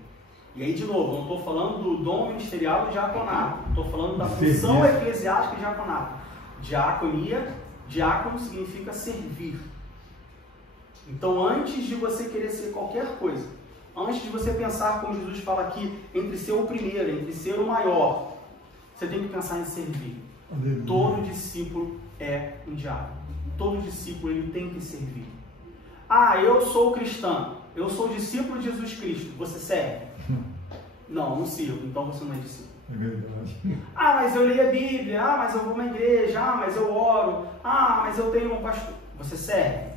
E aí, de novo, não estou falando do dom ministerial do diaconato, estou falando da função eclesiástica de diaconato. Diaconia, diácono significa servir. Então, antes de você querer ser qualquer coisa, antes de você pensar, como Jesus fala aqui, entre ser o primeiro, entre ser o maior, você tem que pensar em servir. Todo discípulo é um diácono. Todo discípulo ele tem que servir. Ah, eu sou cristão, eu sou discípulo de Jesus Cristo. Você serve? Não sirvo, então você não é discípulo. É verdade. Ah, mas eu leio a Bíblia. Ah, mas eu vou na igreja. Ah, mas eu oro. Ah, mas eu tenho um pastor. Você serve?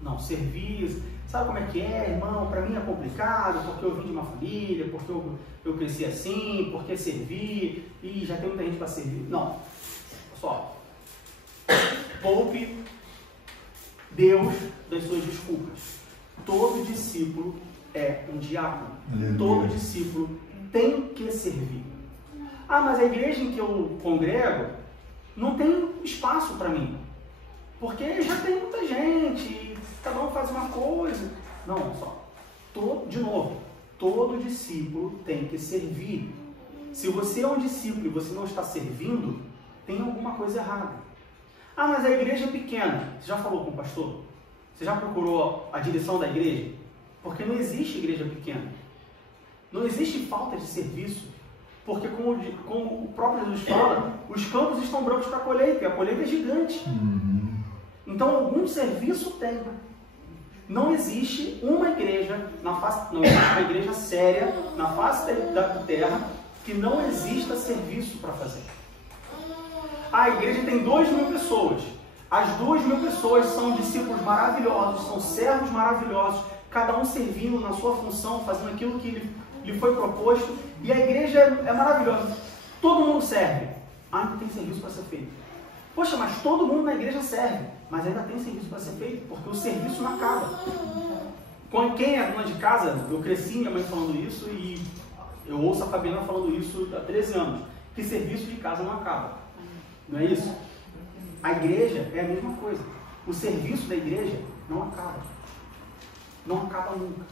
Não, servir. Sabe como é que é, irmão? Para mim é complicado, porque eu vim de uma família, porque eu cresci assim, porque servir, e já tem muita gente para servir. Não. Só. Poupe Deus das suas desculpas. Todo discípulo é um diácono. Todo discípulo tem que servir. Ah, mas a igreja em que eu congrego não tem espaço para mim. Porque já tem muita gente, cada um faz uma coisa. Não, só. De novo, todo discípulo tem que servir. Se você é um discípulo e você não está servindo, tem alguma coisa errada. Ah, mas a igreja é pequena. Você já falou com o pastor? Você já procurou a direção da igreja? Porque não existe igreja pequena. Não existe falta de serviço. Porque, como o próprio Jesus fala, os campos estão brancos para a colheita, e a colheita é gigante. Então, algum serviço tem. Não existe uma igreja, não existe uma igreja séria na face da terra que não exista serviço para fazer. A igreja tem 2.000 pessoas. As 2.000 pessoas são discípulos maravilhosos, são servos maravilhosos, cada um servindo na sua função, fazendo aquilo que lhe foi proposto. E a igreja é maravilhosa. Todo mundo serve. Ainda tem serviço para ser feito. Poxa, mas todo mundo na igreja serve. Mas ainda tem serviço para ser feito, porque o serviço não acaba. Quem é dona de casa, eu cresci minha mãe falando isso e eu ouço a Fabiana falando isso há 13 anos. Que serviço de casa não acaba. Não é isso? A igreja é a mesma coisa. O serviço da igreja não acaba. Não acaba nunca.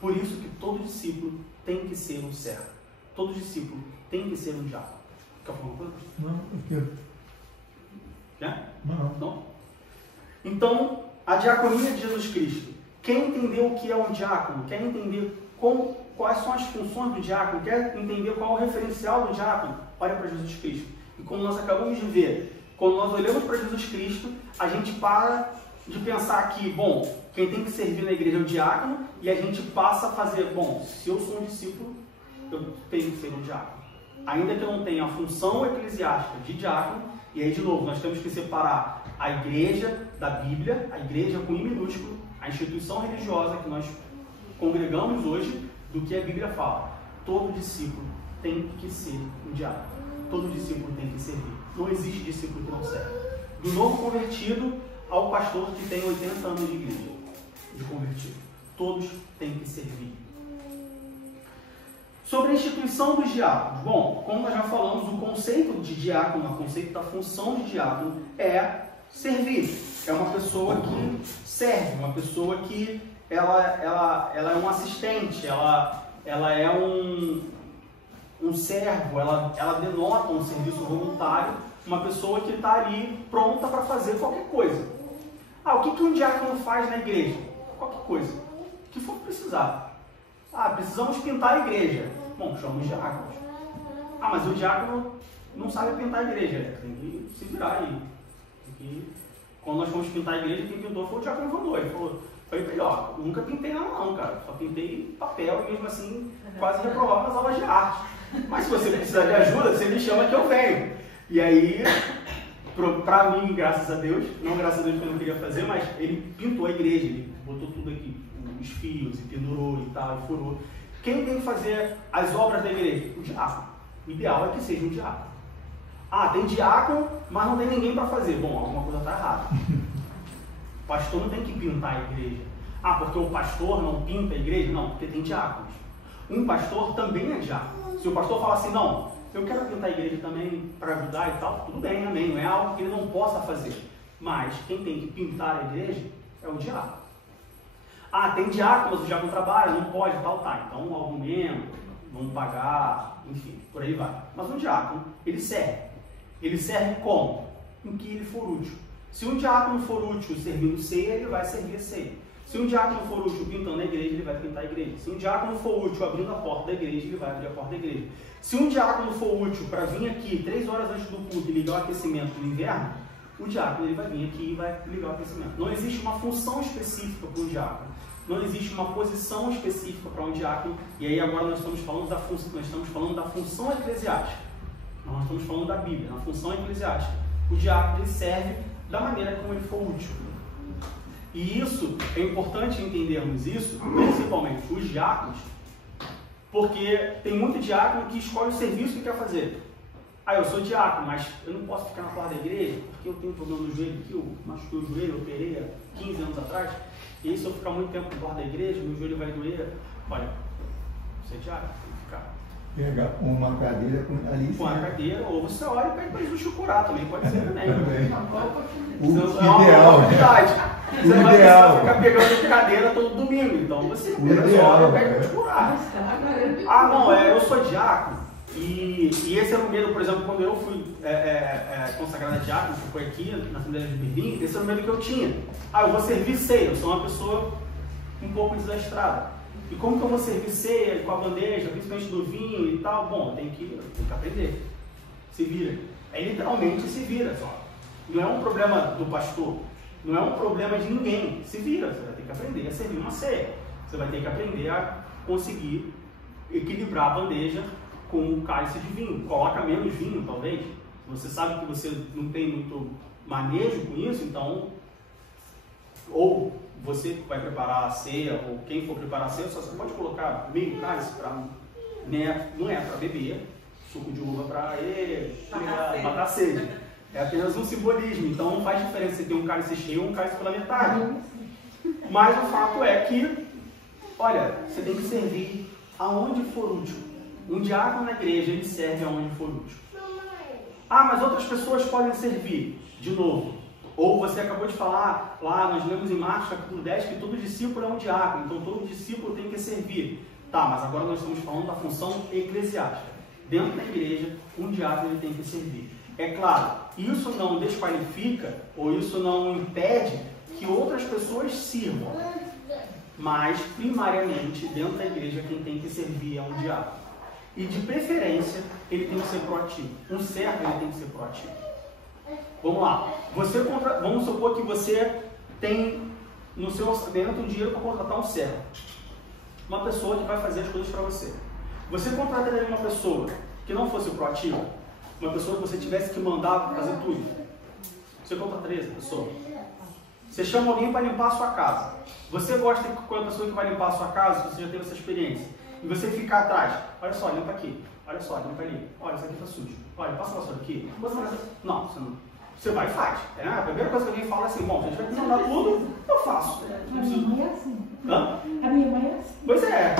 Por isso que todo discípulo tem que ser um servo. Todo discípulo tem que ser um diácono. Quer falar uma coisa? Não, porque... Não? Então, a diaconia de Jesus Cristo. Quem entendeu o que é um diácono, quer entender quais são as funções do diácono, quer entender qual é o referencial do diácono, olha para Jesus Cristo. E como nós acabamos de ver, quando nós olhamos para Jesus Cristo, a gente para de pensar que, bom, quem tem que servir na igreja é o diácono, e a gente passa a fazer, bom, se eu sou um discípulo, eu tenho que ser um diácono. Ainda que eu não tenha a função eclesiástica de diácono, e aí, de novo, nós temos que separar a igreja da Bíblia, a igreja com I minúsculo, a instituição religiosa que nós congregamos hoje, do que a Bíblia fala. Todo discípulo tem que ser um diácono. Todo discípulo tem que servir. Não existe discípulo que não serve. Do novo convertido ao pastor que tem 80 anos de igreja, de convertido. Todos têm que servir. Sobre a instituição dos diáconos. Bom, como nós já falamos, o conceito de diácono, o conceito da função de diácono é servir. É uma pessoa que serve, uma pessoa que ela é um assistente, ela é um servo, ela denota um serviço voluntário, uma pessoa que está ali pronta para fazer qualquer coisa. Ah, o que um diácono faz na igreja? Qualquer coisa. O que for precisar. Ah, precisamos pintar a igreja. Bom, chama os diáconos. Ah, mas o diácono não sabe pintar a igreja. Tem que se virar aí. Quando nós fomos pintar a igreja, quem pintou foi o diácono Vandor. Ele falou, falei pra ele, ó, nunca pintei nada não, cara. Só pintei papel e mesmo assim quase reprovava nas aulas de arte. Mas se você precisar de ajuda, você me chama que eu venho. E aí, pra mim, graças a Deus, não graças a Deus que eu não queria fazer, mas ele pintou a igreja, ele botou tudo aqui, os fios, e pendurou e tal, e furou. Quem tem que fazer as obras da igreja? O diácono. O ideal é que seja um diácono. Ah, tem diácono, mas não tem ninguém para fazer. Bom, alguma coisa está errada. O pastor não tem que pintar a igreja. Ah, porque o pastor não pinta a igreja? Não, porque tem diáconos. Um pastor também é diácono. Se o pastor falar assim, não, eu quero pintar a igreja também para ajudar e tal, tudo bem, amém, não é algo que ele não possa fazer. Mas quem tem que pintar a igreja é o diácono. Ah, tem diácono, mas o diácono trabalha, não pode, tal, tá. Então, algum membro, vamos pagar, enfim, por aí vai. Mas o diácono, ele serve. Ele serve como? Em que ele for útil. Se um diácono for útil servindo ceia, ele vai servir a ceia. Se um diácono for útil pintando a igreja, ele vai pintar a igreja. Se um diácono for útil abrindo a porta da igreja, ele vai abrir a porta da igreja. Se um diácono for útil para vir aqui 3 horas antes do culto e ligar o aquecimento no inverno, o diácono ele vai vir aqui e vai ligar o aquecimento. Não existe uma função específica para um diácono. Não existe uma posição específica para um diácono. E aí agora nós estamos falando da função eclesiástica. Nós estamos falando da Bíblia, na função eclesiástica. O diácono ele serve da maneira como ele for útil. E isso, é importante entendermos isso, principalmente os diáconos, porque tem muito diácono que escolhe o serviço que quer fazer. Ah, eu sou diácono, mas eu não posso ficar na porta da igreja, porque eu tenho um problema no joelho aqui, eu machuquei o joelho, eu operei há 15 anos atrás, e aí se eu ficar muito tempo na porta da igreja, meu joelho vai doer. Olha, você é diácono, tem que ficar. Pegar uma cadeira ali. Com a cadeira, ou você olha e pede para Jesus curar, também pode ser também. O ideal, você não vai precisar ficar pegando cadeira todo domingo, então você olha e pede para te curar. Ah, não, eu sou diácono, e esse era o medo, por exemplo, quando eu fui consagrado a diácono, que foi aqui na Assembleia de Berlim, esse era o medo que eu tinha. Ah, eu vou servir ceia, eu sou uma pessoa um pouco desastrada. E como que eu vou servir ceia com a bandeja, principalmente do vinho e tal? Bom, eu tenho que aprender. Se vira. É literalmente se vira só. Não é um problema do pastor. Não é um problema de ninguém. Se vira. Você vai ter que aprender a servir uma ceia. Você vai ter que aprender a conseguir equilibrar a bandeja com um cálice de vinho. Coloca menos vinho, talvez. Se você sabe que você não tem muito manejo com isso, então... Ou você que vai preparar a ceia, ou quem for preparar a ceia, você pode colocar meio cálice para... Não é para beber, suco de uva para matar sede. É apenas um simbolismo, então não faz diferença se tem um cálice cheio ou um cálice pela metade. Mas o fato é que, olha, você tem que servir aonde for útil. Um diácono na igreja, ele serve aonde for útil. Ah, mas outras pessoas podem servir. De novo. Ou você acabou de falar, lá nós lemos em Marcos capítulo 10 que todo discípulo é um diácono, então todo discípulo tem que servir. Tá, mas agora nós estamos falando da função eclesiástica. Dentro da igreja, um diácono ele tem que servir. É claro, isso não desqualifica ou isso não impede que outras pessoas sirvam. Mas, primariamente, dentro da igreja, quem tem que servir é um diácono. E, de preferência, ele tem que ser proativo. Um servo, ele tem que ser proativo. Vamos lá. Vamos supor que você tem no seu orçamento um dinheiro para contratar um servo. Uma pessoa que vai fazer as coisas para você. Você contrataria uma pessoa que não fosse proativa? Uma pessoa que você tivesse que mandar fazer tudo? Você contrataria essa pessoa? Você chama alguém para limpar a sua casa. Você gosta com a pessoa que vai limpar a sua casa, você já teve essa experiência. E você ficar atrás. Olha só, limpa aqui. Olha só, limpa ali. Olha, isso aqui está sujo. Olha, passa a vassoura aqui. Não, você não. Você vai e faz. A primeira coisa que alguém fala é assim, bom, se a gente vai te mandar tudo, eu faço. A minha mãe é assim. Hã? A minha mãe é assim. Pois é.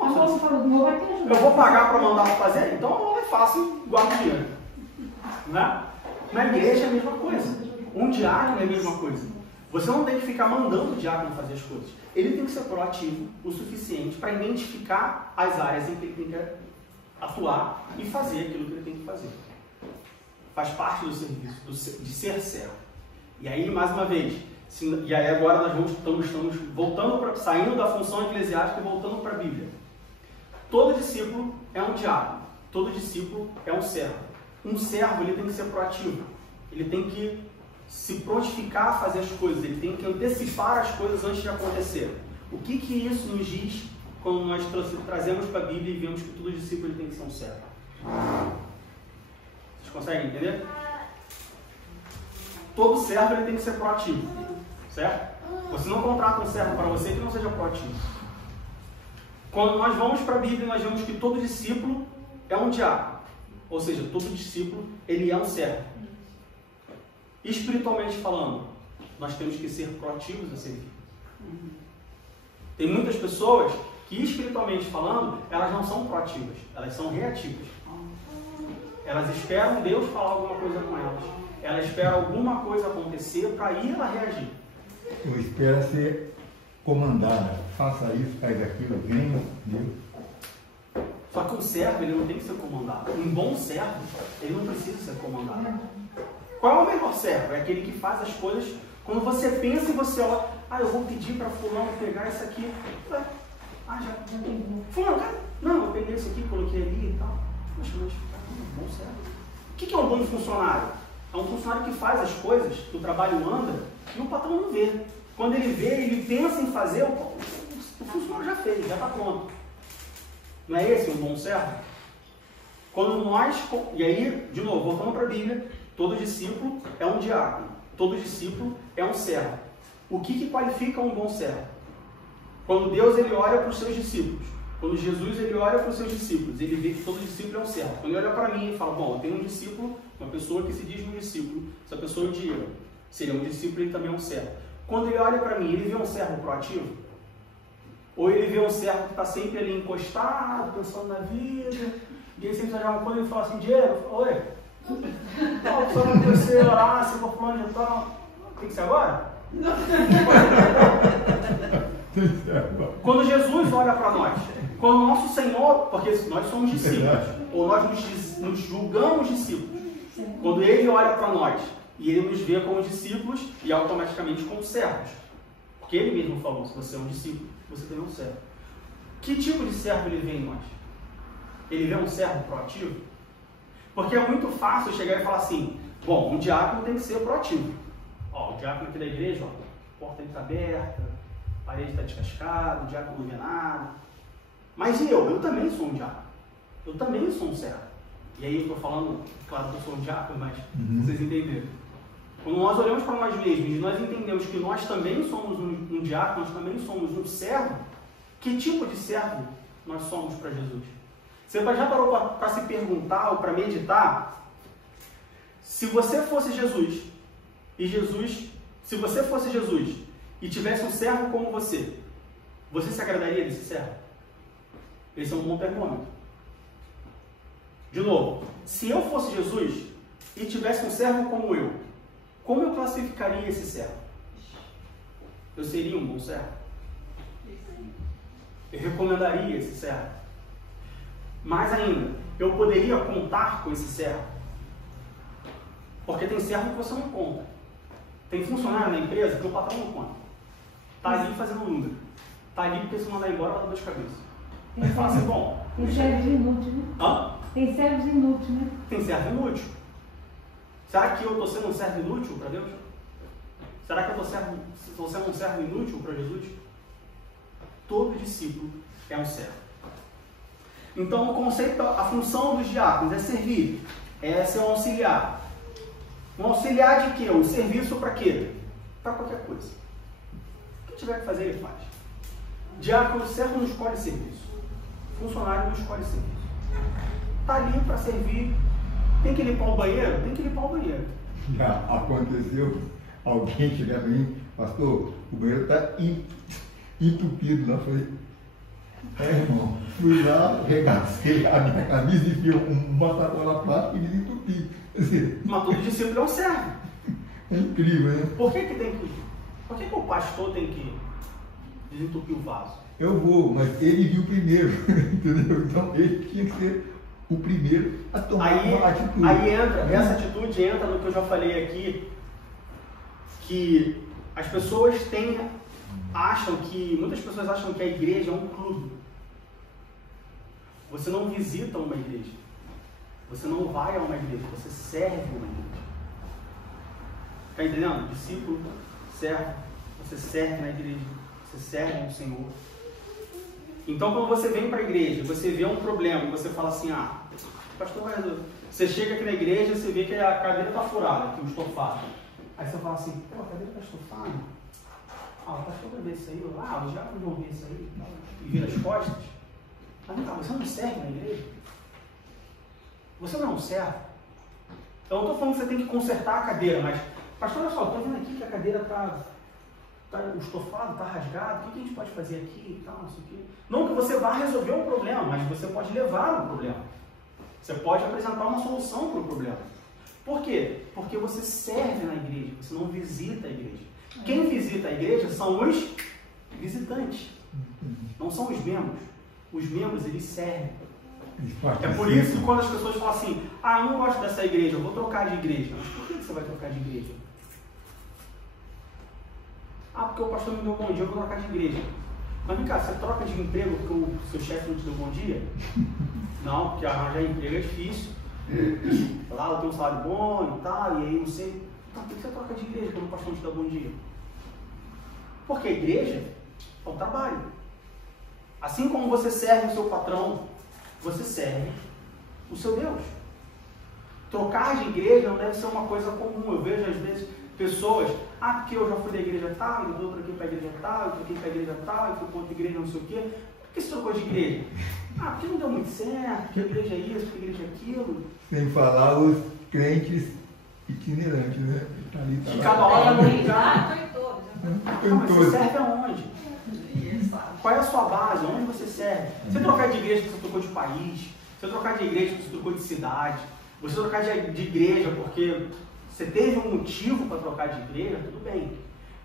Eu vou pagar para mandar fazer, então eu faço e guardo dinheiro. Né? Na igreja é a mesma coisa. Um diácono é a mesma coisa. Você não tem que ficar mandando o diácono fazer as coisas. Ele tem que ser proativo o suficiente para identificar as áreas em que ele tem que atuar e fazer aquilo que ele tem que fazer. Faz parte do serviço, de ser servo. E aí, mais uma vez, e aí agora nós estamos voltando saindo da função eclesiástica e voltando para a Bíblia. Todo discípulo é um diácono, todo discípulo é um servo. Um servo ele tem que ser proativo, ele tem que se prontificar a fazer as coisas, ele tem que antecipar as coisas antes de acontecer. O que isso nos diz quando nós trazemos para a Bíblia e vemos que todo discípulo ele tem que ser um servo? Vocês conseguem entender? Todo servo ele tem que ser proativo, certo? Você não contrata um servo para você que não seja proativo. Quando nós vamos para a Bíblia, nós vemos que todo discípulo é um diácono, ou seja, todo discípulo ele é um servo. Espiritualmente falando, nós temos que ser proativos a servir. Tem muitas pessoas que, espiritualmente falando, elas não são proativas, elas são reativas. Elas esperam Deus falar alguma coisa com elas. Ela espera alguma coisa acontecer para aí ela reagir. Eu espero ser comandada. Faça isso, faz aquilo, venha, Deus. Só que um servo, ele não tem que ser comandado. Um bom servo, ele não precisa ser comandado. Qual é o melhor servo? É aquele que faz as coisas quando você pensa e você olha, eu vou pedir para fulano pegar isso aqui. Já pegou. Fulano, não, eu peguei isso aqui, coloquei ali e tal. Mas um bom servo. O que é um bom funcionário? É um funcionário que faz as coisas, que o trabalho anda, e o patrão não vê. Quando ele vê, ele pensa em fazer, o funcionário já fez, já está pronto. Não é esse um bom servo? Quando nós, e aí, de novo, voltando para a Bíblia, todo discípulo é um diácono, todo discípulo é um servo. O que qualifica um bom servo? Quando Deus ele olha para os seus discípulos, quando Jesus ele olha para os seus discípulos, ele vê que todo discípulo é um servo. Quando ele olha para mim e fala, bom, eu tenho um discípulo, uma pessoa que se diz um discípulo, essa pessoa é o Diego, seria um discípulo, ele também é um servo. Quando ele olha para mim, ele vê um servo proativo? Ou ele vê um servo que está sempre ali encostado, pensando na vida, e ele sempre olha uma coisa e fala assim, Diego, oi, só para você orar, se for fulano de tal, tem que ser agora? Não. Quando Jesus olha para nós, quando o nosso Senhor, porque nós somos discípulos, ou nós nos julgamos discípulos, quando Ele olha para nós e Ele nos vê como discípulos e automaticamente como servos, porque Ele mesmo falou, se você é um discípulo, você também é um servo. Que tipo de servo Ele vê em nós? Ele vê um servo proativo? Porque é muito fácil chegar e falar assim, bom, um diácono tem que ser proativo. O diácono aqui da igreja, a porta está aberta, a parede está descascada, o diácono não vê nada. Mas e eu? Eu também sou um diácono. Eu também sou um servo. E aí eu estou falando, claro que eu sou um diácono, mas vocês entenderam. Quando nós olhamos para nós mesmos e nós entendemos que nós também somos um diácono, nós também somos um servo, que tipo de servo nós somos para Jesus? Você já parou para se perguntar ou para meditar? Se você fosse Jesus, se você fosse Jesus e tivesse um servo como você se agradaria desse servo? Esse é um bom termômetro. De novo, se eu fosse Jesus e tivesse um servo como eu, como eu classificaria esse servo? Eu seria um bom servo? Eu recomendaria esse servo? Mais ainda, eu poderia contar com esse servo? Porque tem servo que você não conta. Tem funcionário na empresa que o patrão não conta. Está ali fazendo número. Está ali porque se mandar embora, vai dar dor de cabeça. Aí fala assim, bom... Tem servos inúteis, né? Hã? Tem servos inúteis, né? Tem servo inútil. Será que eu estou sendo um servo inútil para Deus? Será que eu estou sendo um servo inútil para Jesus? Todo discípulo é um servo. Então o conceito, a função dos diáconos é servir, é ser um auxiliar. Um auxiliar de quê? Um serviço para quê? Para qualquer coisa. O que tiver que fazer, ele faz. Diácono, servo não escolhe serviço. Funcionário não escolhe serviço. Está ali para servir. Tem que limpar o banheiro? Tem que limpar o banheiro. Já aconteceu alguém chegar para mim, pastor, o banheiro está entupido lá. Falei, irmão, fui lá, regacei a minha camisa e fiz uma sacola plástica e desentupi. Mas todo discípulo é um servo. É incrível, né? Por que o pastor tem que desentupir o vaso? Eu vou, mas ele viu primeiro, entendeu? Então ele tinha que ser o primeiro a tomar uma atitude. Aí essa atitude entra no que eu já falei aqui, que as pessoas muitas pessoas acham que a igreja é um clube. Você não visita uma igreja. Você não vai a uma igreja, você serve uma igreja. Está entendendo? Discípulo, servo, você serve na igreja, você serve ao Senhor. Então, quando você vem para a igreja, você vê um problema, você fala assim, pastor vai resolver. Você chega aqui na igreja, você vê que a cadeira está furada, aqui o estofado. Aí você fala assim, a cadeira está estofada? O pastor vai ver isso aí, os já não vão ver isso aí, e vira as costas. Mas não, você não serve na igreja? Você não é um servo? Então, eu não estou falando que você tem que consertar a cadeira, mas, pastor, olha só, estou vendo aqui que a cadeira o estofado está rasgado, o que a gente pode fazer aqui e tal, isso aqui. Não que você vá resolver o problema, mas você pode levar o problema. Você pode apresentar uma solução para o problema. Por quê? Porque você serve na igreja, você não visita a igreja. Quem visita a igreja são os visitantes, não são os membros. Os membros, eles servem. É por isso que quando as pessoas falam assim, eu não gosto dessa igreja, eu vou trocar de igreja. Mas por que você vai trocar de igreja? Porque o pastor me deu bom dia, eu vou trocar de igreja. Mas vem cá, você troca de emprego porque o seu chefe não te deu bom dia? Não, porque arranjar emprego é difícil. Lá eu tenho um salário bom e tal, e aí você... Então por que você troca de igreja quando o pastor não te dá bom dia? Porque a igreja é um trabalho. Assim como você serve o seu patrão, você serve o seu Deus. Trocar de igreja não deve ser uma coisa comum. Eu vejo às vezes pessoas, porque eu já fui da igreja tal, eu troquei para a igreja tal, eu troquei para a igreja tal, eu fui para outra igreja não sei o quê. Por que você trocou de igreja? Porque não deu muito certo, porque a igreja é isso, porque a igreja é aquilo. Sem falar os crentes itinerantes, né? Que cada hora no lugar. Mas você serve aonde? Qual é a sua base? Onde você serve? Você trocar de igreja porque você trocou de país, você trocar de igreja porque você trocou de cidade, você trocar de igreja porque você teve um motivo para trocar de igreja, tudo bem.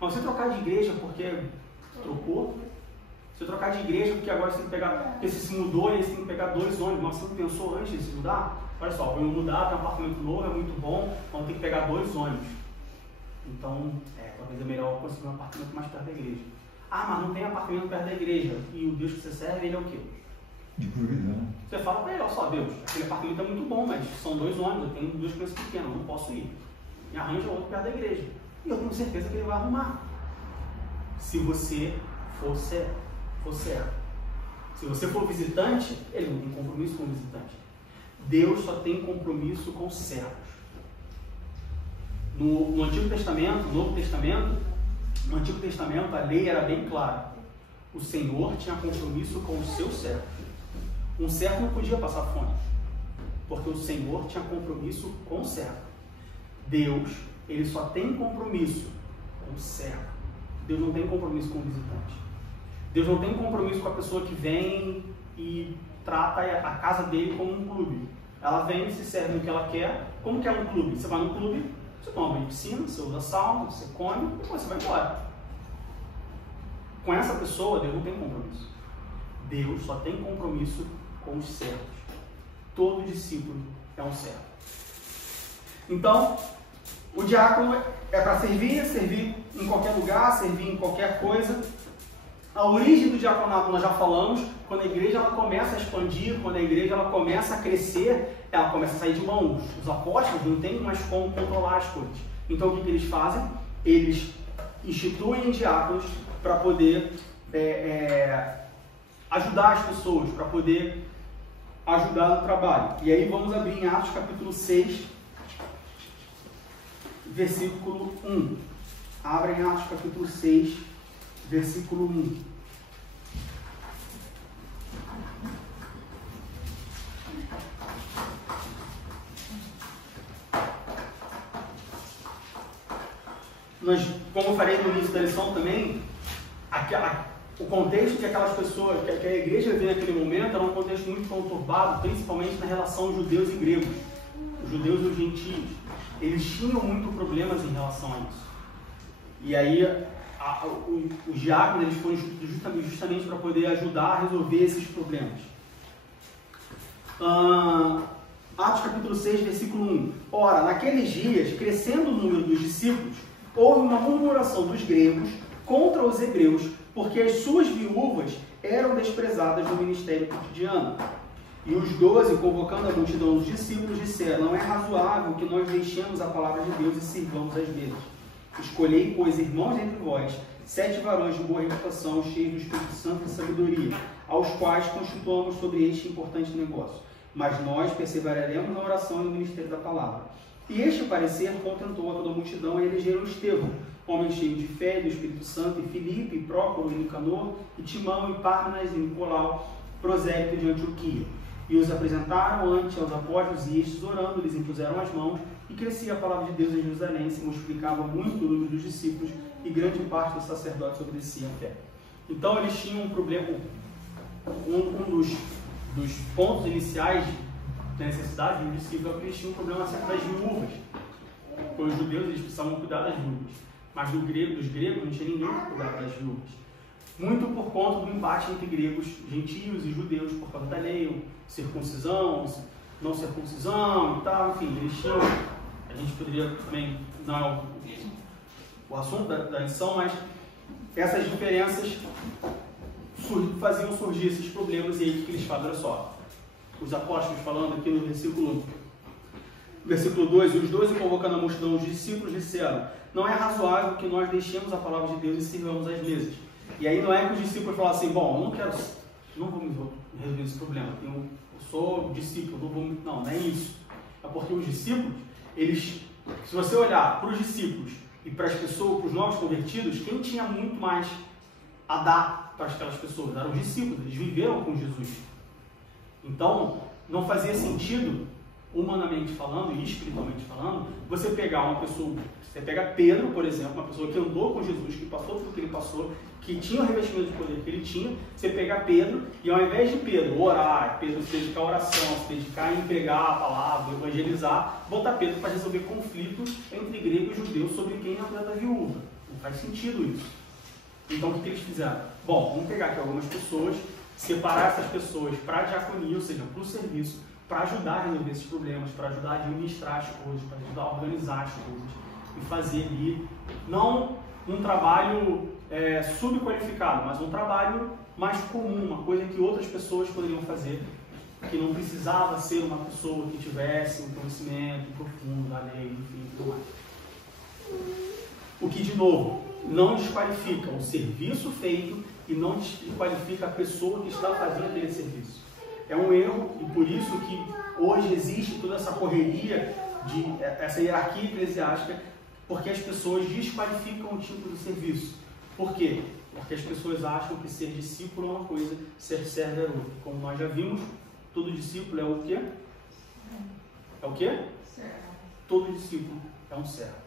Mas você trocar de igreja porque trocou, você trocar de igreja porque agora você tem que pegar, porque você se mudou e você tem que pegar 2 ônibus, mas você não pensou antes de se mudar? Olha só, vou mudar, tem um apartamento novo, é muito bom, então tem que pegar 2 ônibus. Então, talvez é melhor conseguir um apartamento mais perto da igreja. Mas não tem apartamento perto da igreja. E o Deus que você serve, ele é o quê? De provisão. Você fala para ele, olha só, Deus, aquele apartamento é muito bom, mas são 2 ônibus, eu tenho 2 crianças pequenas, eu não posso ir. Me arranja outro perto da igreja. E eu tenho certeza que ele vai arrumar. Se você for certo. Se você for visitante, ele não tem compromisso com o visitante. Deus só tem compromisso com servos. No Antigo Testamento, no Novo Testamento, no Antigo Testamento a lei era bem clara. O Senhor tinha compromisso com os seus servos. Um servo não podia passar fome, porque o Senhor tinha compromisso com o servo. Deus, ele só tem compromisso com o servo. Deus não tem compromisso com o visitante. Deus não tem compromisso com a pessoa que vem e trata a casa dele como um clube. Ela vem e se serve no que ela quer. Como que é um clube? Você vai no clube, você toma banho de piscina, você usa sauna, você come e depois você vai embora. Com essa pessoa, Deus não tem compromisso. Deus só tem compromisso com os servos. Todo discípulo é um servo. Então, o diácono é para servir em qualquer lugar, servir em qualquer coisa. A origem do diaconato nós já falamos. Quando a igreja ela começa a expandir, quando a igreja ela começa a crescer, ela começa a sair de mãos. Os apóstolos não têm mais como controlar as coisas. Então o que eles fazem? Eles instituem diáconos para poder ajudar as pessoas, para poder ajudar no trabalho. E aí vamos abrir em Atos capítulo 6, versículo 1. Abra em Atos capítulo 6, versículo 1. Como eu falei no início da lição também, o contexto que aquelas pessoas, que a igreja vivia naquele momento, era um contexto muito conturbado, principalmente na relação judeus e gregos, os judeus e os gentios. Eles tinham muito problemas em relação a isso. E aí, os diáconos eles foram justamente para poder ajudar a resolver esses problemas. Atos capítulo 6, versículo 1. Ora, naqueles dias, crescendo o número dos discípulos, houve uma murmuração dos gregos contra os hebreus, porque as suas viúvas eram desprezadas no ministério cotidiano. E os 12, convocando a multidão dos discípulos, disseram: não é razoável que nós deixemos a palavra de Deus e sirvamos às mesas. Escolhei, pois, irmãos entre vós, 7 varões de boa reputação, cheios do Espírito Santo e sabedoria, aos quais constituamos sobre este importante negócio. Mas nós perseveraremos na oração e no ministério da palavra. E este parecer contentou a toda a multidão e elegeram Estevão, homem cheio de fé e do Espírito Santo, e Filipe, e Prócoro, e Nicanor, e Timão, e Pármenas, e Nicolau, prosélito de Antioquia. E os apresentaram ante aos apóstolos, e estes, orando, lhes impuseram as mãos, e crescia a palavra de Deus em Jerusalém, se multiplicava muito o número dos discípulos, e grande parte dos sacerdotes obedeciam a fé. Então eles tinham um problema, um dos pontos iniciais da necessidade dos discípulos é porque eles tinham um problema acerca das viúvas. Porque os judeus eles precisavam cuidar das viúvas, mas dos gregos não tinha ninguém para cuidar das viúvas. Muito por conta do embate entre gregos, gentios e judeus por causa da lei, circuncisão, não circuncisão e tal, enfim, eles tinham. A gente poderia também, não é o assunto da lição, mas essas diferenças faziam surgir esses problemas, e aí o que eles fazem? Olha só, os apóstolos falando aqui no versículo 2, os 12 convocando a multidão, os discípulos disseram: não é razoável que nós deixemos a palavra de Deus e sirvamos as mesas. E aí não é que os discípulos falam assim: bom, não vou resolver esse problema, eu sou discípulo, não é isso. É porque os discípulos, se você olhar para os discípulos e para as pessoas, para os novos convertidos, quem tinha muito mais a dar para aquelas pessoas eram os discípulos, eles viveram com Jesus. Então, não fazia sentido, humanamente falando e espiritualmente falando, você pegar uma pessoa, você pega Pedro, por exemplo, uma pessoa que andou com Jesus, que passou pelo que ele passou, que tinha o revestimento de poder que ele tinha, você pegar Pedro e ao invés de Pedro orar, Pedro se dedicar à oração, se dedicar em pregar a palavra, evangelizar, botar Pedro para resolver conflitos entre gregos e judeus sobre quem é a viúva. Não faz sentido isso. Então o que eles fizeram? Bom, vamos pegar aqui algumas pessoas, separar essas pessoas para a diaconia, ou seja, para o serviço, para ajudar a resolver esses problemas, para ajudar a administrar as coisas, para ajudar a organizar as coisas e fazer ali, não um trabalho subqualificado, mas um trabalho mais comum, uma coisa que outras pessoas poderiam fazer, que não precisava ser uma pessoa que tivesse um conhecimento profundo da lei, enfim, tudo mais. O que, de novo, não desqualifica o serviço feito e não desqualifica a pessoa que está fazendo aquele serviço. É um erro, e por isso que hoje existe toda essa correria, essa hierarquia eclesiástica, porque as pessoas desqualificam o tipo de serviço. Por quê? Porque as pessoas acham que ser discípulo é uma coisa, ser servo é outra. Como nós já vimos, todo discípulo é o quê? É o quê? Servo. Todo discípulo é um servo.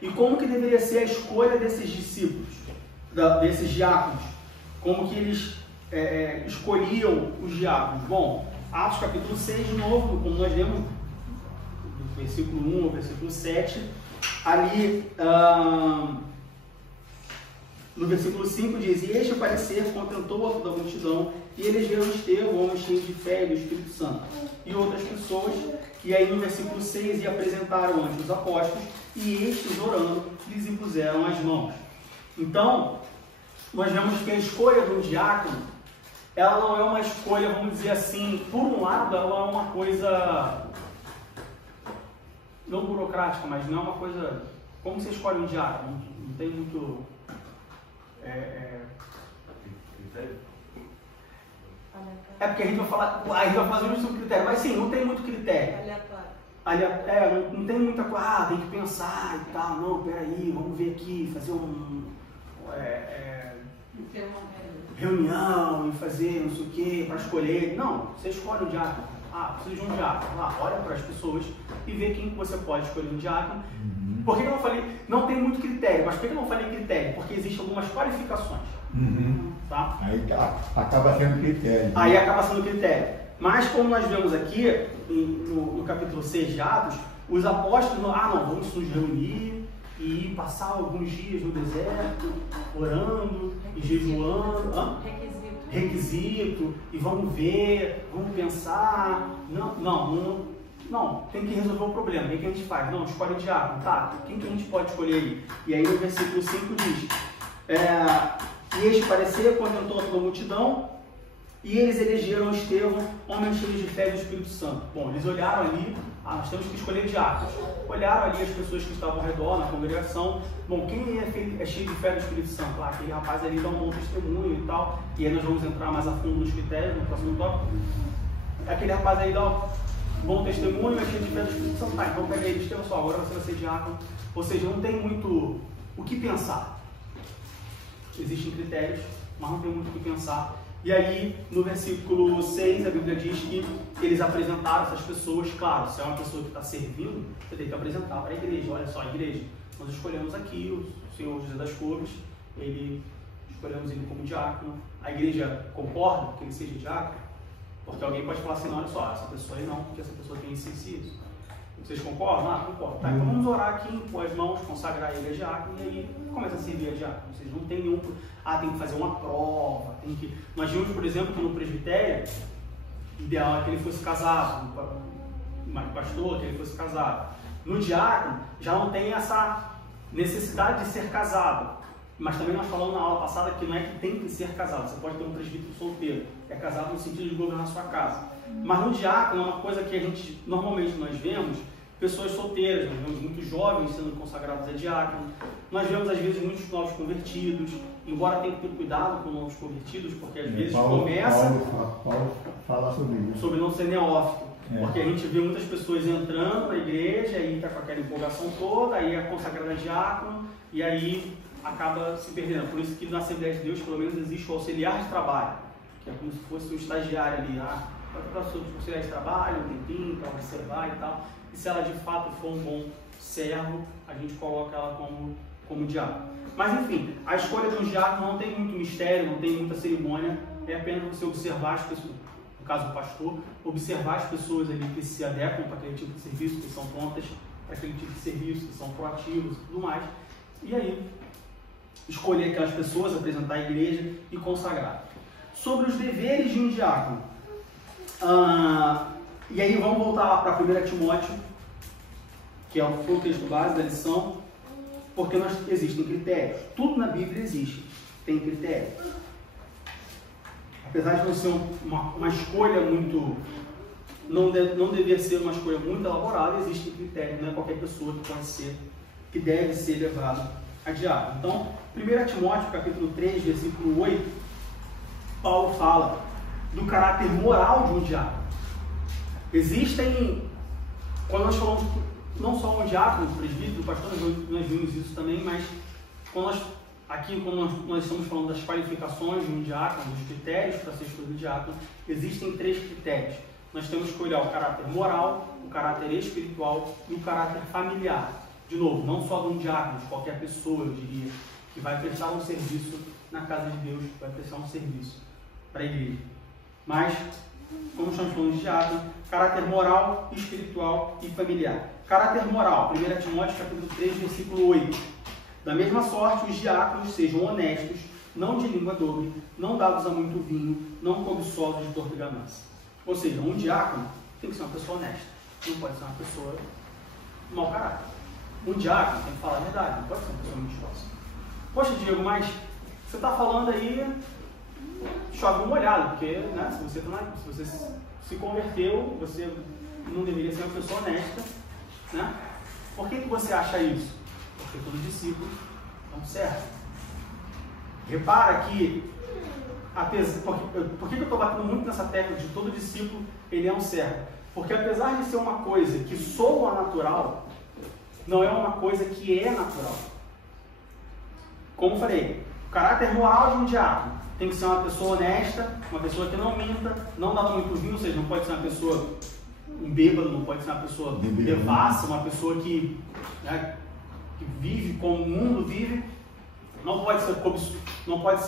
E como que deveria ser a escolha desses discípulos, desses diáconos? Como que eles escolhiam os diáconos? Bom, Atos capítulo 6, de novo, como nós lemos, do versículo 1 ao versículo 7, ali no versículo 5 diz: e este parecer contentou a toda a multidão, e elegeram Estevão, homem cheio de fé e do Espírito Santo, e outras pessoas. E aí no versículo 6, e apresentaram ante os apóstolos, e estes, orando, lhes impuseram as mãos. Então, nós vemos que a escolha do diácono, ela não é uma escolha, vamos dizer assim, por um lado, ela é uma coisa, não burocrática, mas não é uma coisa, como você escolhe um diácono? Não tem muito... É porque a gente vai fazer um sobre critério, mas sim, não tem muito critério. Não tem muita coisa, tem que pensar e tal, não, peraí, vamos ver aqui, fazer reunião e fazer não sei o que para escolher. Não, você escolhe o diácono. Precisa de um diácono. Olha para as pessoas e vê quem você pode escolher um diácono. Por que eu não falei? Não tem muito critério, mas por que eu não falei critério? Porque existem algumas qualificações. Tá? Aí acaba sendo critério. Aí acaba sendo critério. Mas como nós vemos aqui no capítulo 6 de Atos, os apóstolos, vamos nos reunir e passar alguns dias no deserto, orando e jejuando. Requisito, e vamos ver, vamos pensar. Não, tem que resolver o problema. O que a gente faz? Não, escolhe o diácono. Tá, quem que a gente pode escolher aí? E aí no versículo 5 diz: e este parecer contentou a toda a multidão, e eles elegeram Estevão, homem cheio de fé e do Espírito Santo. Bom, eles olharam ali, nós temos que escolher diáconos. Olharam ali as pessoas que estavam ao redor, na congregação. Bom, quem é cheio de fé do Espírito Santo? Aquele rapaz ali dá um bom testemunho e tal. E aí nós vamos entrar mais a fundo nos critérios, no próximo tópico. Aquele rapaz aí dá um bom testemunho, é cheio de fé do Espírito Santo. Tá, então pega aí, Estevão, só, agora você vai ser diácono. Ou seja, não tem muito o que pensar. Existem critérios, mas não tem muito o que pensar. E aí, no versículo 6, a Bíblia diz que eles apresentaram essas pessoas. Claro, se é uma pessoa que está servindo, você tem que apresentar para a igreja. Olha só, a igreja, nós escolhemos aqui o senhor José das Couves, escolhemos ele como diácono. A igreja concorda que ele seja diácono? Porque alguém pode falar assim, não, olha só, essa pessoa aí não, porque essa pessoa tem isso e isso. Vocês concordam? Ah, concordo. Tá, então vamos orar aqui, impor as mãos, consagrar ele a diácono, e aí começa a servir a diácono. Vocês não tem nenhum... Ah, tem que fazer uma prova, tem que... Nós vimos, por exemplo, que no presbitério, o ideal é que ele fosse casado, o pastor, que ele fosse casado. No diácono, já não tem essa necessidade de ser casado. Mas também nós falamos na aula passada que não é que tem que ser casado. Você pode ter um presbítero solteiro, é casado no sentido de governar a sua casa. Mas no diácono é uma coisa que a gente, normalmente nós vemos, pessoas solteiras, nós vemos muitos jovens sendo consagrados a diácono, nós vemos às vezes muitos novos convertidos, embora tenha que ter cuidado com novos convertidos, porque às vezes começa... Paulo fala sobre isso. Sobre não ser neófito. Porque a gente vê muitas pessoas entrando na igreja e está com aquela empolgação toda, aí é consagrado a diácono, e aí acaba se perdendo. Por isso que na Assembleia de Deus, pelo menos, existe o auxiliar de trabalho, que é como se fosse um estagiário ali, para o auxiliar de trabalho, um tempinho, para observar e tal. E se ela de fato for um bom servo, a gente coloca ela como diácono. Mas enfim, a escolha de um diácono não tem muito mistério, não tem muita cerimônia, é apenas você observar as pessoas, no caso do pastor, observar as pessoas ali que se adequam para aquele tipo de serviço, que são prontas para aquele tipo de serviço, que são proativos e tudo mais. E aí, escolher aquelas pessoas, apresentar a igreja e consagrar. Sobre os deveres de um diácono. E aí vamos voltar lá para 1 Timóteo, que é o texto base da lição, porque existem critérios. Tudo na Bíblia existe, tem critério. Apesar de não ser uma escolha muito... Não deveria ser uma escolha muito elaborada, existem critérios, não é qualquer pessoa que pode ser, que deve ser levado a diácono. Então, 1 Timóteo, capítulo 3, versículo 8, Paulo fala do caráter moral de um diácono. Existem, quando nós falamos, não só um diácono, um presbítero, um pastor, nós vimos isso também, mas quando nós estamos falando das qualificações de um diácono, dos critérios para ser escolhido diácono, existem 3 critérios. Nós temos que olhar o caráter moral, o caráter espiritual e o caráter familiar. De novo, não só de um diácono, de qualquer pessoa, eu diria, que vai prestar um serviço na casa de Deus, vai prestar um serviço para a igreja. Mas, como estamos falando de diácono, caráter moral, espiritual e familiar. Caráter moral, 1 Timóteo capítulo 3, versículo 8. Da mesma sorte, os diáconos sejam honestos, não de língua dobre, não dados a muito vinho, não cobiçosos de torpe ganância. Ou seja, um diácono tem que ser uma pessoa honesta, não pode ser uma pessoa mau caráter. Um diácono tem que falar a verdade, não pode ser uma pessoa mentirosa. Poxa, Diego, mas você está falando aí, chove molhado, porque né, se você se converteu, você não deveria ser uma pessoa honesta. Né? Por que você acha isso? Porque todo discípulo é um servo. Repara que, por que eu estou batendo muito nessa tecla de todo discípulo, ele é um servo? Porque apesar de ser uma coisa que soa natural, não é uma coisa que é natural. Como eu falei, o caráter moral de um diácono tem que ser uma pessoa honesta, uma pessoa que não minta, não dá muito vinho, ou seja, não pode ser uma pessoa um bêbado, não pode ser uma pessoa devassa, uma pessoa que vive como o mundo vive, não pode ser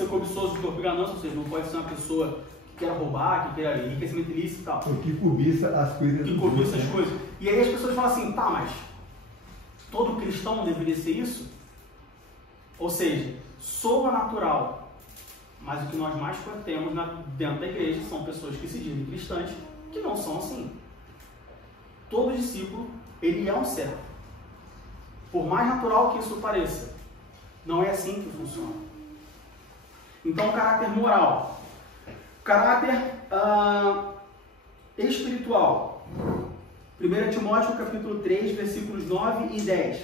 cobiçoso de corpo e ganância, ou seja, não pode ser uma pessoa que queira roubar, que queira enriquecimento ilícito e tal. Ou que cobiça as coisas. Que cobiça as coisas. E aí as pessoas falam assim, tá, mas todo cristão deveria ser isso? Ou seja, soa natural, mas o que nós mais temos dentro da igreja são pessoas que se dizem cristãs, que não são assim. Todo discípulo, ele é um servo. Por mais natural que isso pareça, não é assim que funciona. Então, caráter moral. Caráter espiritual. 1 Timóteo capítulo 3, versículos 9 e 10.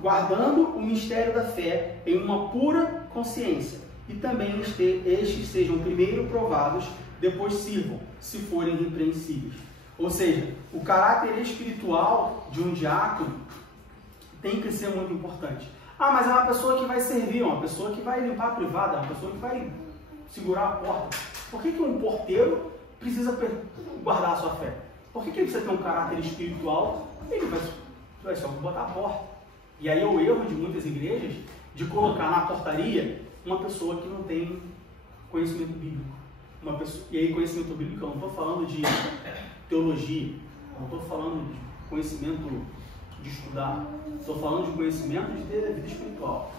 Guardando o mistério da fé em uma pura consciência, e também estes sejam primeiro provados, depois sirvam, se forem irrepreensíveis. Ou seja, o caráter espiritual de um diácono tem que ser muito importante. Ah, mas é uma pessoa que vai servir, uma pessoa que vai limpar a privada, uma pessoa que vai segurar a porta. Por que um porteiro precisa guardar a sua fé? Por que ele precisa ter um caráter espiritual? Ele vai só botar a porta. E aí é o erro de muitas igrejas de colocar na portaria uma pessoa que não tem conhecimento bíblico. uma pessoa, e aí conhecimento bíblico, eu não estou falando de teologia, não estou falando de conhecimento de estudar, estou falando de conhecimento de ter a vida espiritual,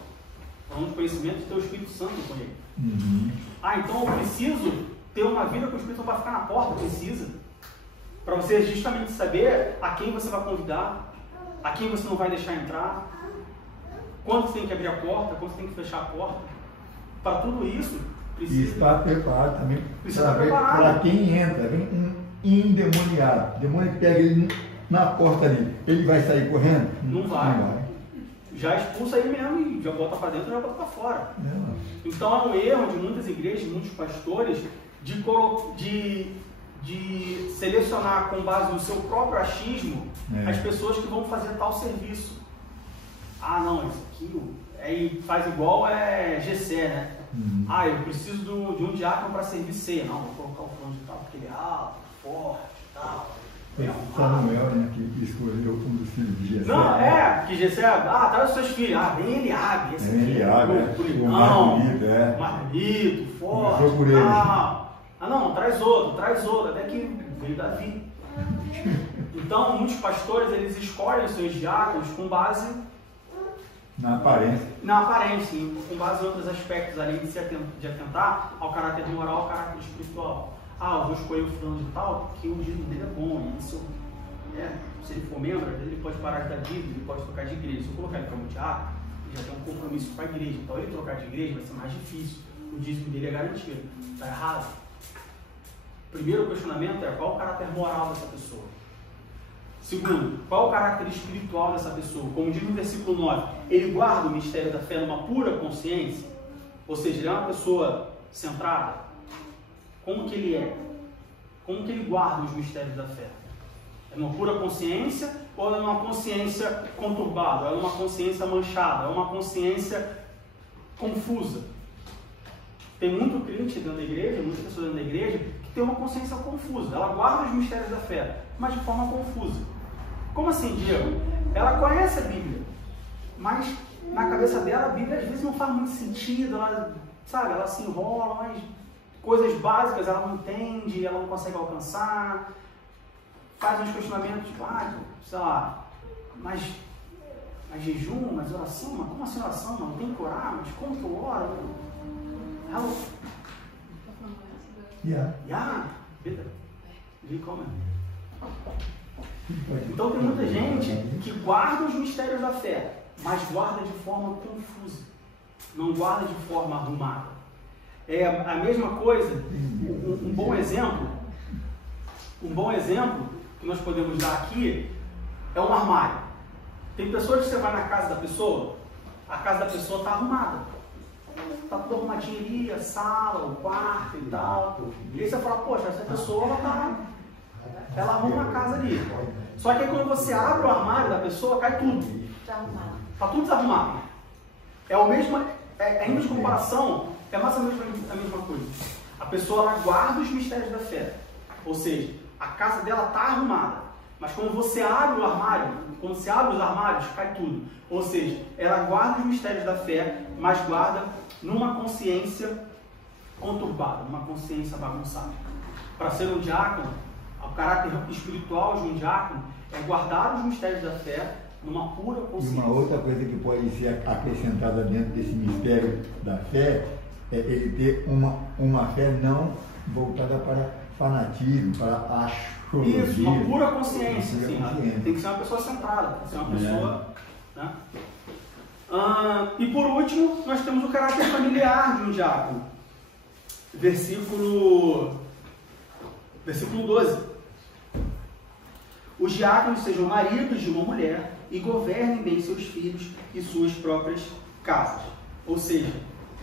falando de conhecimento de ter o Espírito Santo com ele. Ah, então eu preciso ter uma vida com o Espírito Santo para ficar na porta? Precisa. Para você justamente saber a quem você vai convidar, a quem você não vai deixar entrar, quando você tem que abrir a porta, quando você tem que fechar a porta. Para tudo isso, precisa. E estar preparado também para quem entra, vem um endemoniado. O demônio pega ele na porta ali, ele vai sair correndo? Não vai. Já expulsa ele mesmo e já bota para dentro e já bota para fora. Então é um erro de muitas igrejas, de muitos pastores, de selecionar com base no seu próprio achismo as pessoas que vão fazer tal serviço. Ah, não, esse aqui aí faz igual Gessé, né? Ah, eu preciso de um diácono para servir ceia. Não, vou colocar o fulano de tal, porque ele é alto, forte e tal. Samuel, né, que escolheu um dos filhos de Gessé. Não, que Gessé, traz os seus filhos. Ah, vem Eliabe, esse aqui. Eliabe, o mais bonito, forte, não, traz outro, até que veio Davi. Então, muitos pastores, eles escolhem os seus diáconos com base na aparência. Com base em outros aspectos, além de atentar ao caráter moral, ao caráter espiritual. Ah, eu vou escolher o fulano de tal, porque o dízimo dele é bom. E se ele for membro, ele pode parar de dar dízimo, ele pode trocar de igreja. Se eu colocar ele como diácono, ele já tem um compromisso com a igreja. Então, ele trocar de igreja vai ser mais difícil. O dízimo dele é garantido. Está errado. Primeiro questionamento é qual o caráter moral dessa pessoa. Segundo, qual o caráter espiritual dessa pessoa? Como diz no versículo 9, ele guarda o mistério da fé numa pura consciência? Ou seja, ele é uma pessoa centrada? Como que ele é? Como que ele guarda os mistérios da fé? É uma pura consciência ou é uma consciência conturbada? É uma consciência manchada? É uma consciência confusa? Tem muito crente dentro da igreja, muitas pessoas dentro da igreja, que tem uma consciência confusa. Ela guarda os mistérios da fé, mas de forma confusa. Como assim, Diego? Ela conhece a Bíblia, mas na cabeça dela a Bíblia às vezes não faz muito sentido, ela se enrola, mas coisas básicas ela não entende, ela não consegue alcançar, faz uns questionamentos, tipo, sei lá, mas jejum, mas oração, mas como assim oração? Não tem que orar, mas como que eu oro? Ela... Então tem muita gente que guarda os mistérios da fé, mas guarda de forma confusa, não guarda de forma arrumada. É a mesma coisa, um bom exemplo que nós podemos dar aqui é um armário. Tem pessoas que você vai na casa da pessoa, a casa da pessoa está arrumada. Está tudo arrumadinho ali, a sala, o quarto e tal. E aí você fala, poxa, essa pessoa ela arruma a casa ali. Só que aí quando você abre o armário da pessoa, cai tudo. Está tudo desarrumado. É a mesma comparação, é mais ou menos a mesma coisa. A pessoa ela guarda os mistérios da fé. Ou seja, a casa dela está arrumada. Mas quando você abre o armário, quando você abre os armários, cai tudo. Ou seja, ela guarda os mistérios da fé, mas guarda numa consciência conturbada, numa consciência bagunçada. Para ser um diácono, o caráter espiritual de um diácono é guardar os mistérios da fé numa pura consciência. E uma outra coisa que pode ser acrescentada dentro desse mistério da fé é ele ter uma fé não voltada para fanatismo, para astrologia. Isso, uma pura consciência. Tem que ser uma pessoa centrada, tem que ser uma pessoa... Né? E por último, nós temos o caráter familiar de um diácono. Versículo 12. Os diáconos sejam maridos de uma mulher e governem bem seus filhos e suas próprias casas. Ou seja,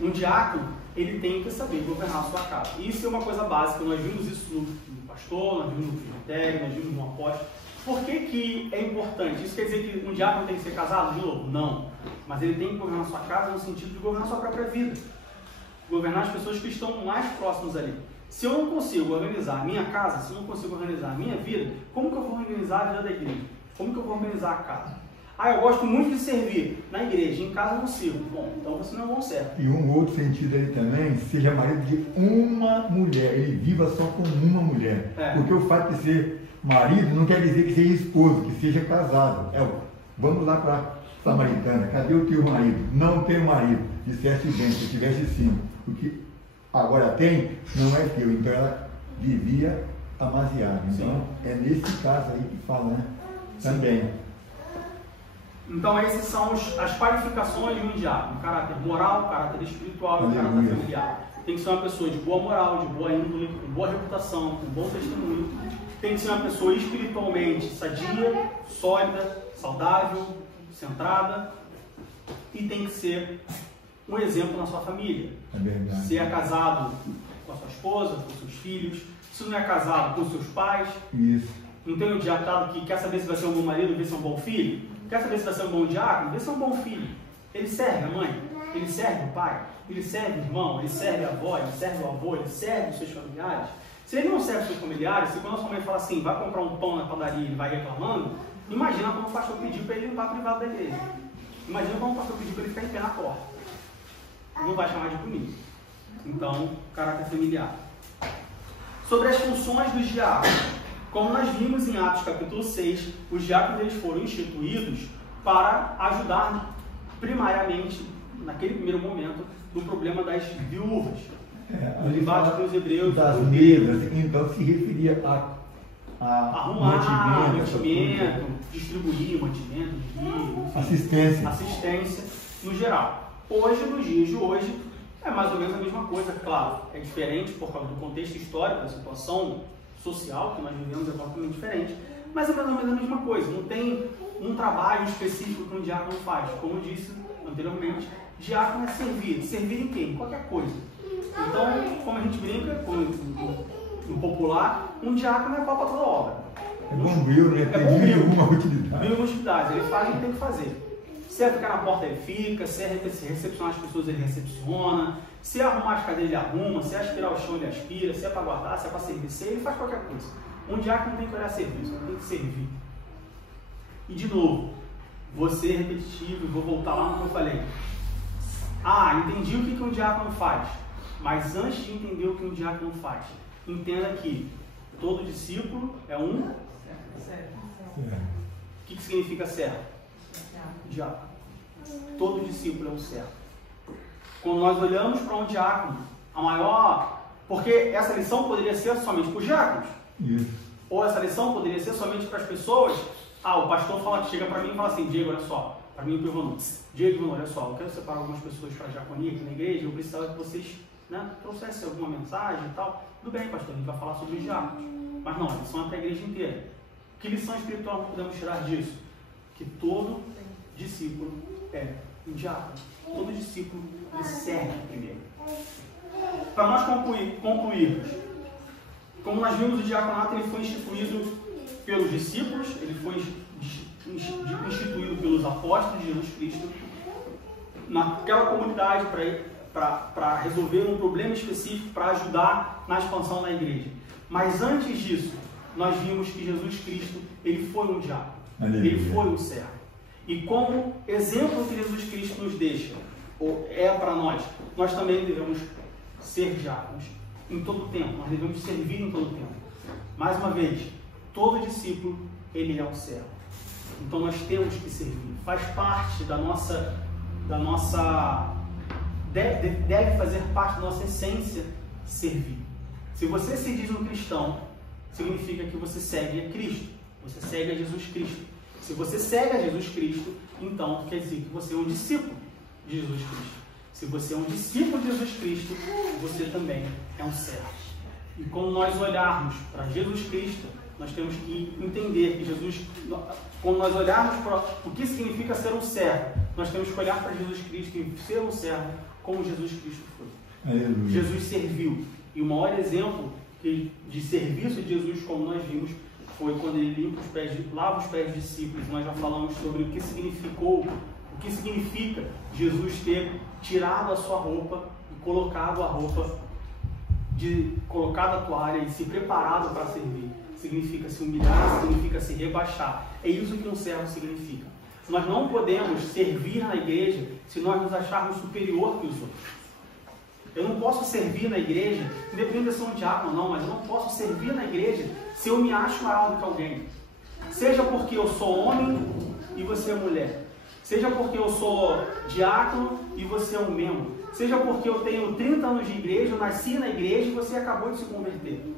um diácono, ele tem que saber governar a sua casa. Isso é uma coisa básica, nós vimos isso no pastor, nós vimos no presbitério, nós vimos no apóstolo. Por que é importante? Isso quer dizer que um diácono tem que ser casado de novo? Não. Mas ele tem que governar a sua casa no sentido de governar a sua própria vida. Governar as pessoas que estão mais próximas ali. Se eu não consigo organizar a minha casa, se eu não consigo organizar a minha vida, como que eu vou organizar a vida da igreja? Como que eu vou organizar a casa? Ah, eu gosto muito de servir na igreja, em casa eu não sirvo. Bom, então você não é um bom servo. E um outro sentido aí também, seja marido de uma mulher, ele viva só com uma mulher. Porque o fato de ser marido não quer dizer que seja esposo, que seja casado. Vamos lá para a Samaritana, cadê o teu marido? Não tem marido, disseste bem, se tivesse 5. O que agora tem, não é teu. Então ela vivia amasiada. Então é nesse caso aí que fala, né? Também. Então essas são as qualificações de um diácono: caráter moral, caráter espiritual e caráter familiar. Tem que ser uma pessoa de boa moral, de boa índole, com boa reputação, com bom testemunho. Tem que ser uma pessoa espiritualmente sadia, sólida, saudável, centrada. E tem que ser um exemplo na sua família. É verdade. Se é casado com a sua esposa, com seus filhos. Se não é casado, com seus pais. Isso. Não tem um diácono que quer saber se vai ser um bom marido, ver se é um bom filho? Quer saber se vai ser um bom diácono? Vê se é um bom filho. Ele serve a mãe, ele serve o pai, ele serve o irmão, ele serve a avó, ele serve o avô, ele serve os seus familiares. Se ele não serve os seus familiares, se quando a sua mãe fala assim, vai comprar um pão na padaria e ele vai reclamando, imagina como o pastor pediu para ele limpar a privada da igreja. Imagina como o pastor pediu para ele ficar em pé na porta. Não vai chamar de bonito. Então, caráter familiar. Sobre as funções dos diáconos. Como nós vimos em Atos capítulo 6, os diáconos eles foram instituídos para ajudar primariamente, naquele primeiro momento, no problema das viúvas. O debate dos hebreus. Das mesas, então se referia a arrumar mantimento, distribuir mantimento, assistência no geral. Hoje, nos dias de hoje, é mais ou menos a mesma coisa, claro. É diferente por causa do contexto histórico, da situação social que nós vivemos, é completamente diferente, mas é mais ou menos a mesma coisa. Não tem um trabalho específico que um diácono faz. Como eu disse anteriormente, diácono é servir. Servir em quê? Em qualquer coisa. Então, como a gente brinca no popular, um diácono é pau para toda obra. É bombril, né? Tem mil uma utilidade. Mil uma utilidade. Ele faz o que tem que fazer. Se é ficar na porta, ele fica. Se é recepcionar as pessoas, ele recepciona. Se é arrumar as cadeiras, ele arruma. Se é aspirar o chão, ele aspira. Se é para guardar, se é para servir, ele faz qualquer coisa. Um diácono tem que olhar serviço, ele tem que servir. E de novo, vou ser repetitivo e vou voltar lá no que eu falei. Entendi o que um diácono faz. Mas antes de entender o que um diácono faz, entenda que todo discípulo é um servo. O que significa servo? Diácono. Todo discípulo é um servo. Quando nós olhamos para um diácono, a maior... Porque essa lição poderia ser somente para os diáconos. Isso. Ou essa lição poderia ser somente para as pessoas. O pastor chega para mim e fala assim, Diego, olha só, para mim e para o Ivano, Diego, Ivano, olha só, eu quero separar algumas pessoas para a diaconia aqui na igreja, eu precisava que vocês trouxessem alguma mensagem e tal. Tudo bem, pastor, a gente vai falar sobre os diáconos. Mas não, a lição é para a igreja inteira. Que lição espiritual nós podemos tirar disso? Que todo discípulo é um diácono. Todo discípulo ele serve primeiro. Para nós concluirmos, como nós vimos, o diaconato ele foi instituído pelos discípulos, ele foi instituído pelos apóstolos de Jesus Cristo, naquela comunidade para resolver um problema específico, para ajudar na expansão da igreja. Mas antes disso, nós vimos que Jesus Cristo ele foi um diácono, ele foi um servo. E como exemplo que Jesus Cristo nos deixa, ou é para nós também devemos ser diáconos em todo o tempo, nós devemos servir em todo o tempo. Mais uma vez, todo discípulo, ele é um servo. Então nós temos que servir. Faz parte da nossa deve fazer parte da nossa essência servir. Se você se diz um cristão, significa que você segue a Cristo. Você segue a Jesus Cristo. Se você segue a Jesus Cristo, então quer dizer que você é um discípulo de Jesus Cristo. Se você é um discípulo de Jesus Cristo, você também é um servo. E quando nós olharmos para Jesus Cristo, nós temos que entender que Jesus, quando nós olharmos para o que significa ser um servo, nós temos que olhar para Jesus Cristo e ser um servo como Jesus Cristo foi. Aleluia. Jesus serviu. E o maior exemplo de serviço de Jesus, como nós vimos, foi quando ele lava os pés dos discípulos. Nós já falamos sobre o que significa Jesus ter tirado a sua roupa e colocado a roupa, colocado a toalha e se preparado para servir. Significa se humilhar, significa se rebaixar. É isso que um servo significa. Nós não podemos servir na igreja se nós nos acharmos superior que os outros. Eu não posso servir na igreja, independente de ser um diácono ou não, mas eu não posso servir na igreja se eu me acho maior do que alguém. Seja porque eu sou homem e você é mulher. Seja porque eu sou diácono e você é um membro. Seja porque eu tenho 30 anos de igreja, eu nasci na igreja e você acabou de se converter.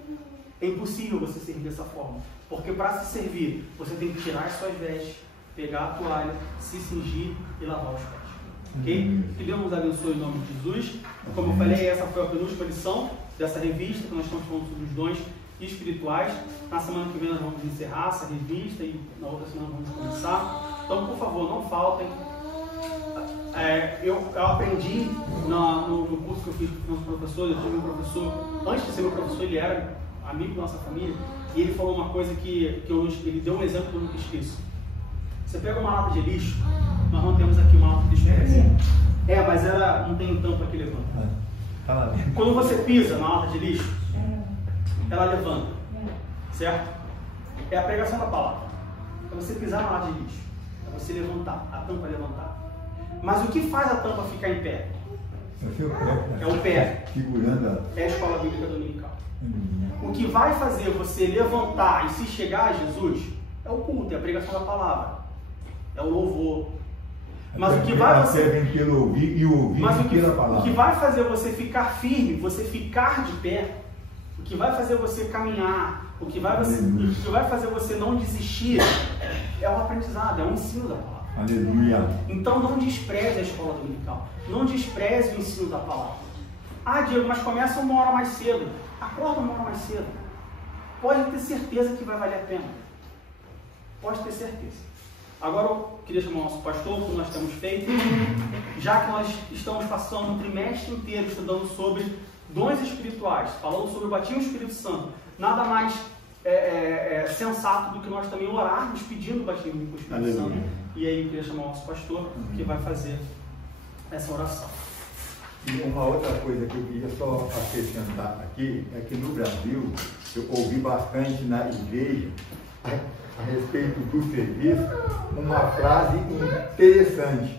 É impossível você servir dessa forma. Porque para se servir, você tem que tirar as suas vestes, pegar a toalha, se cingir e lavar os pés. Ok? Que Deus nos abençoe em nome de Jesus. Como eu falei, essa foi a penúltima lição dessa revista, que nós estamos falando sobre os dons espirituais. Na semana que vem nós vamos encerrar essa revista e na outra semana vamos começar. Então, por favor, não faltem. Eu aprendi no curso que eu fiz com os professores. Eu tive um professor, antes de ser meu professor, ele era amigo da nossa família, e ele falou uma coisa que ele deu um exemplo que eu nunca esqueço. Você pega uma lata de lixo, nós não temos aqui uma lata de lixo. Mas ela não tem tampa que levanta. Quando você pisa na lata de lixo, ela levanta, certo? É a pregação da palavra. É você pisar na lata de lixo, é você levantar, a tampa levantar. Mas o que faz a tampa ficar em pé? É o pé. É a escola bíblica dominical. O que vai fazer você levantar e se chegar a Jesus é o culto, é a pregação da palavra, é o louvor. Mas o que vai o que vai fazer você ficar firme, você ficar de pé, o que vai fazer você caminhar, o que vai fazer você não desistir é o aprendizado, é o ensino da palavra. Aleluia. Então não despreze a escola dominical, não despreze o ensino da palavra. Ah, Diego, mas começa 1 hora mais cedo. Acorda 1 hora mais cedo. Pode ter certeza que vai valer a pena. Pode ter certeza. Agora eu queria chamar o nosso pastor, como nós temos feito, já que nós estamos passando um trimestre inteiro estudando sobre dons espirituais, falando sobre o batismo do Espírito Santo. Nada mais sensato do que nós também orarmos pedindo o batismo do Espírito Santo. E aí eu queria chamar o nosso pastor, que vai fazer essa oração. E uma outra coisa que eu queria só acrescentar aqui é que no Brasil eu ouvi bastante na igreja a respeito do serviço uma frase interessante.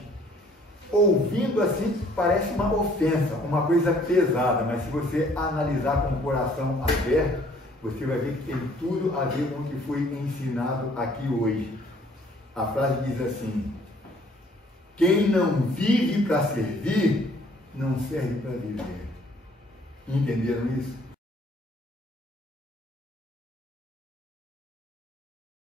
Ouvindo assim parece uma ofensa, uma coisa pesada, mas se você analisar com o coração aberto, você vai ver que tem tudo a ver com o que foi ensinado aqui hoje. A frase diz assim: quem não vive para servir, não serve para viver. Entenderam isso?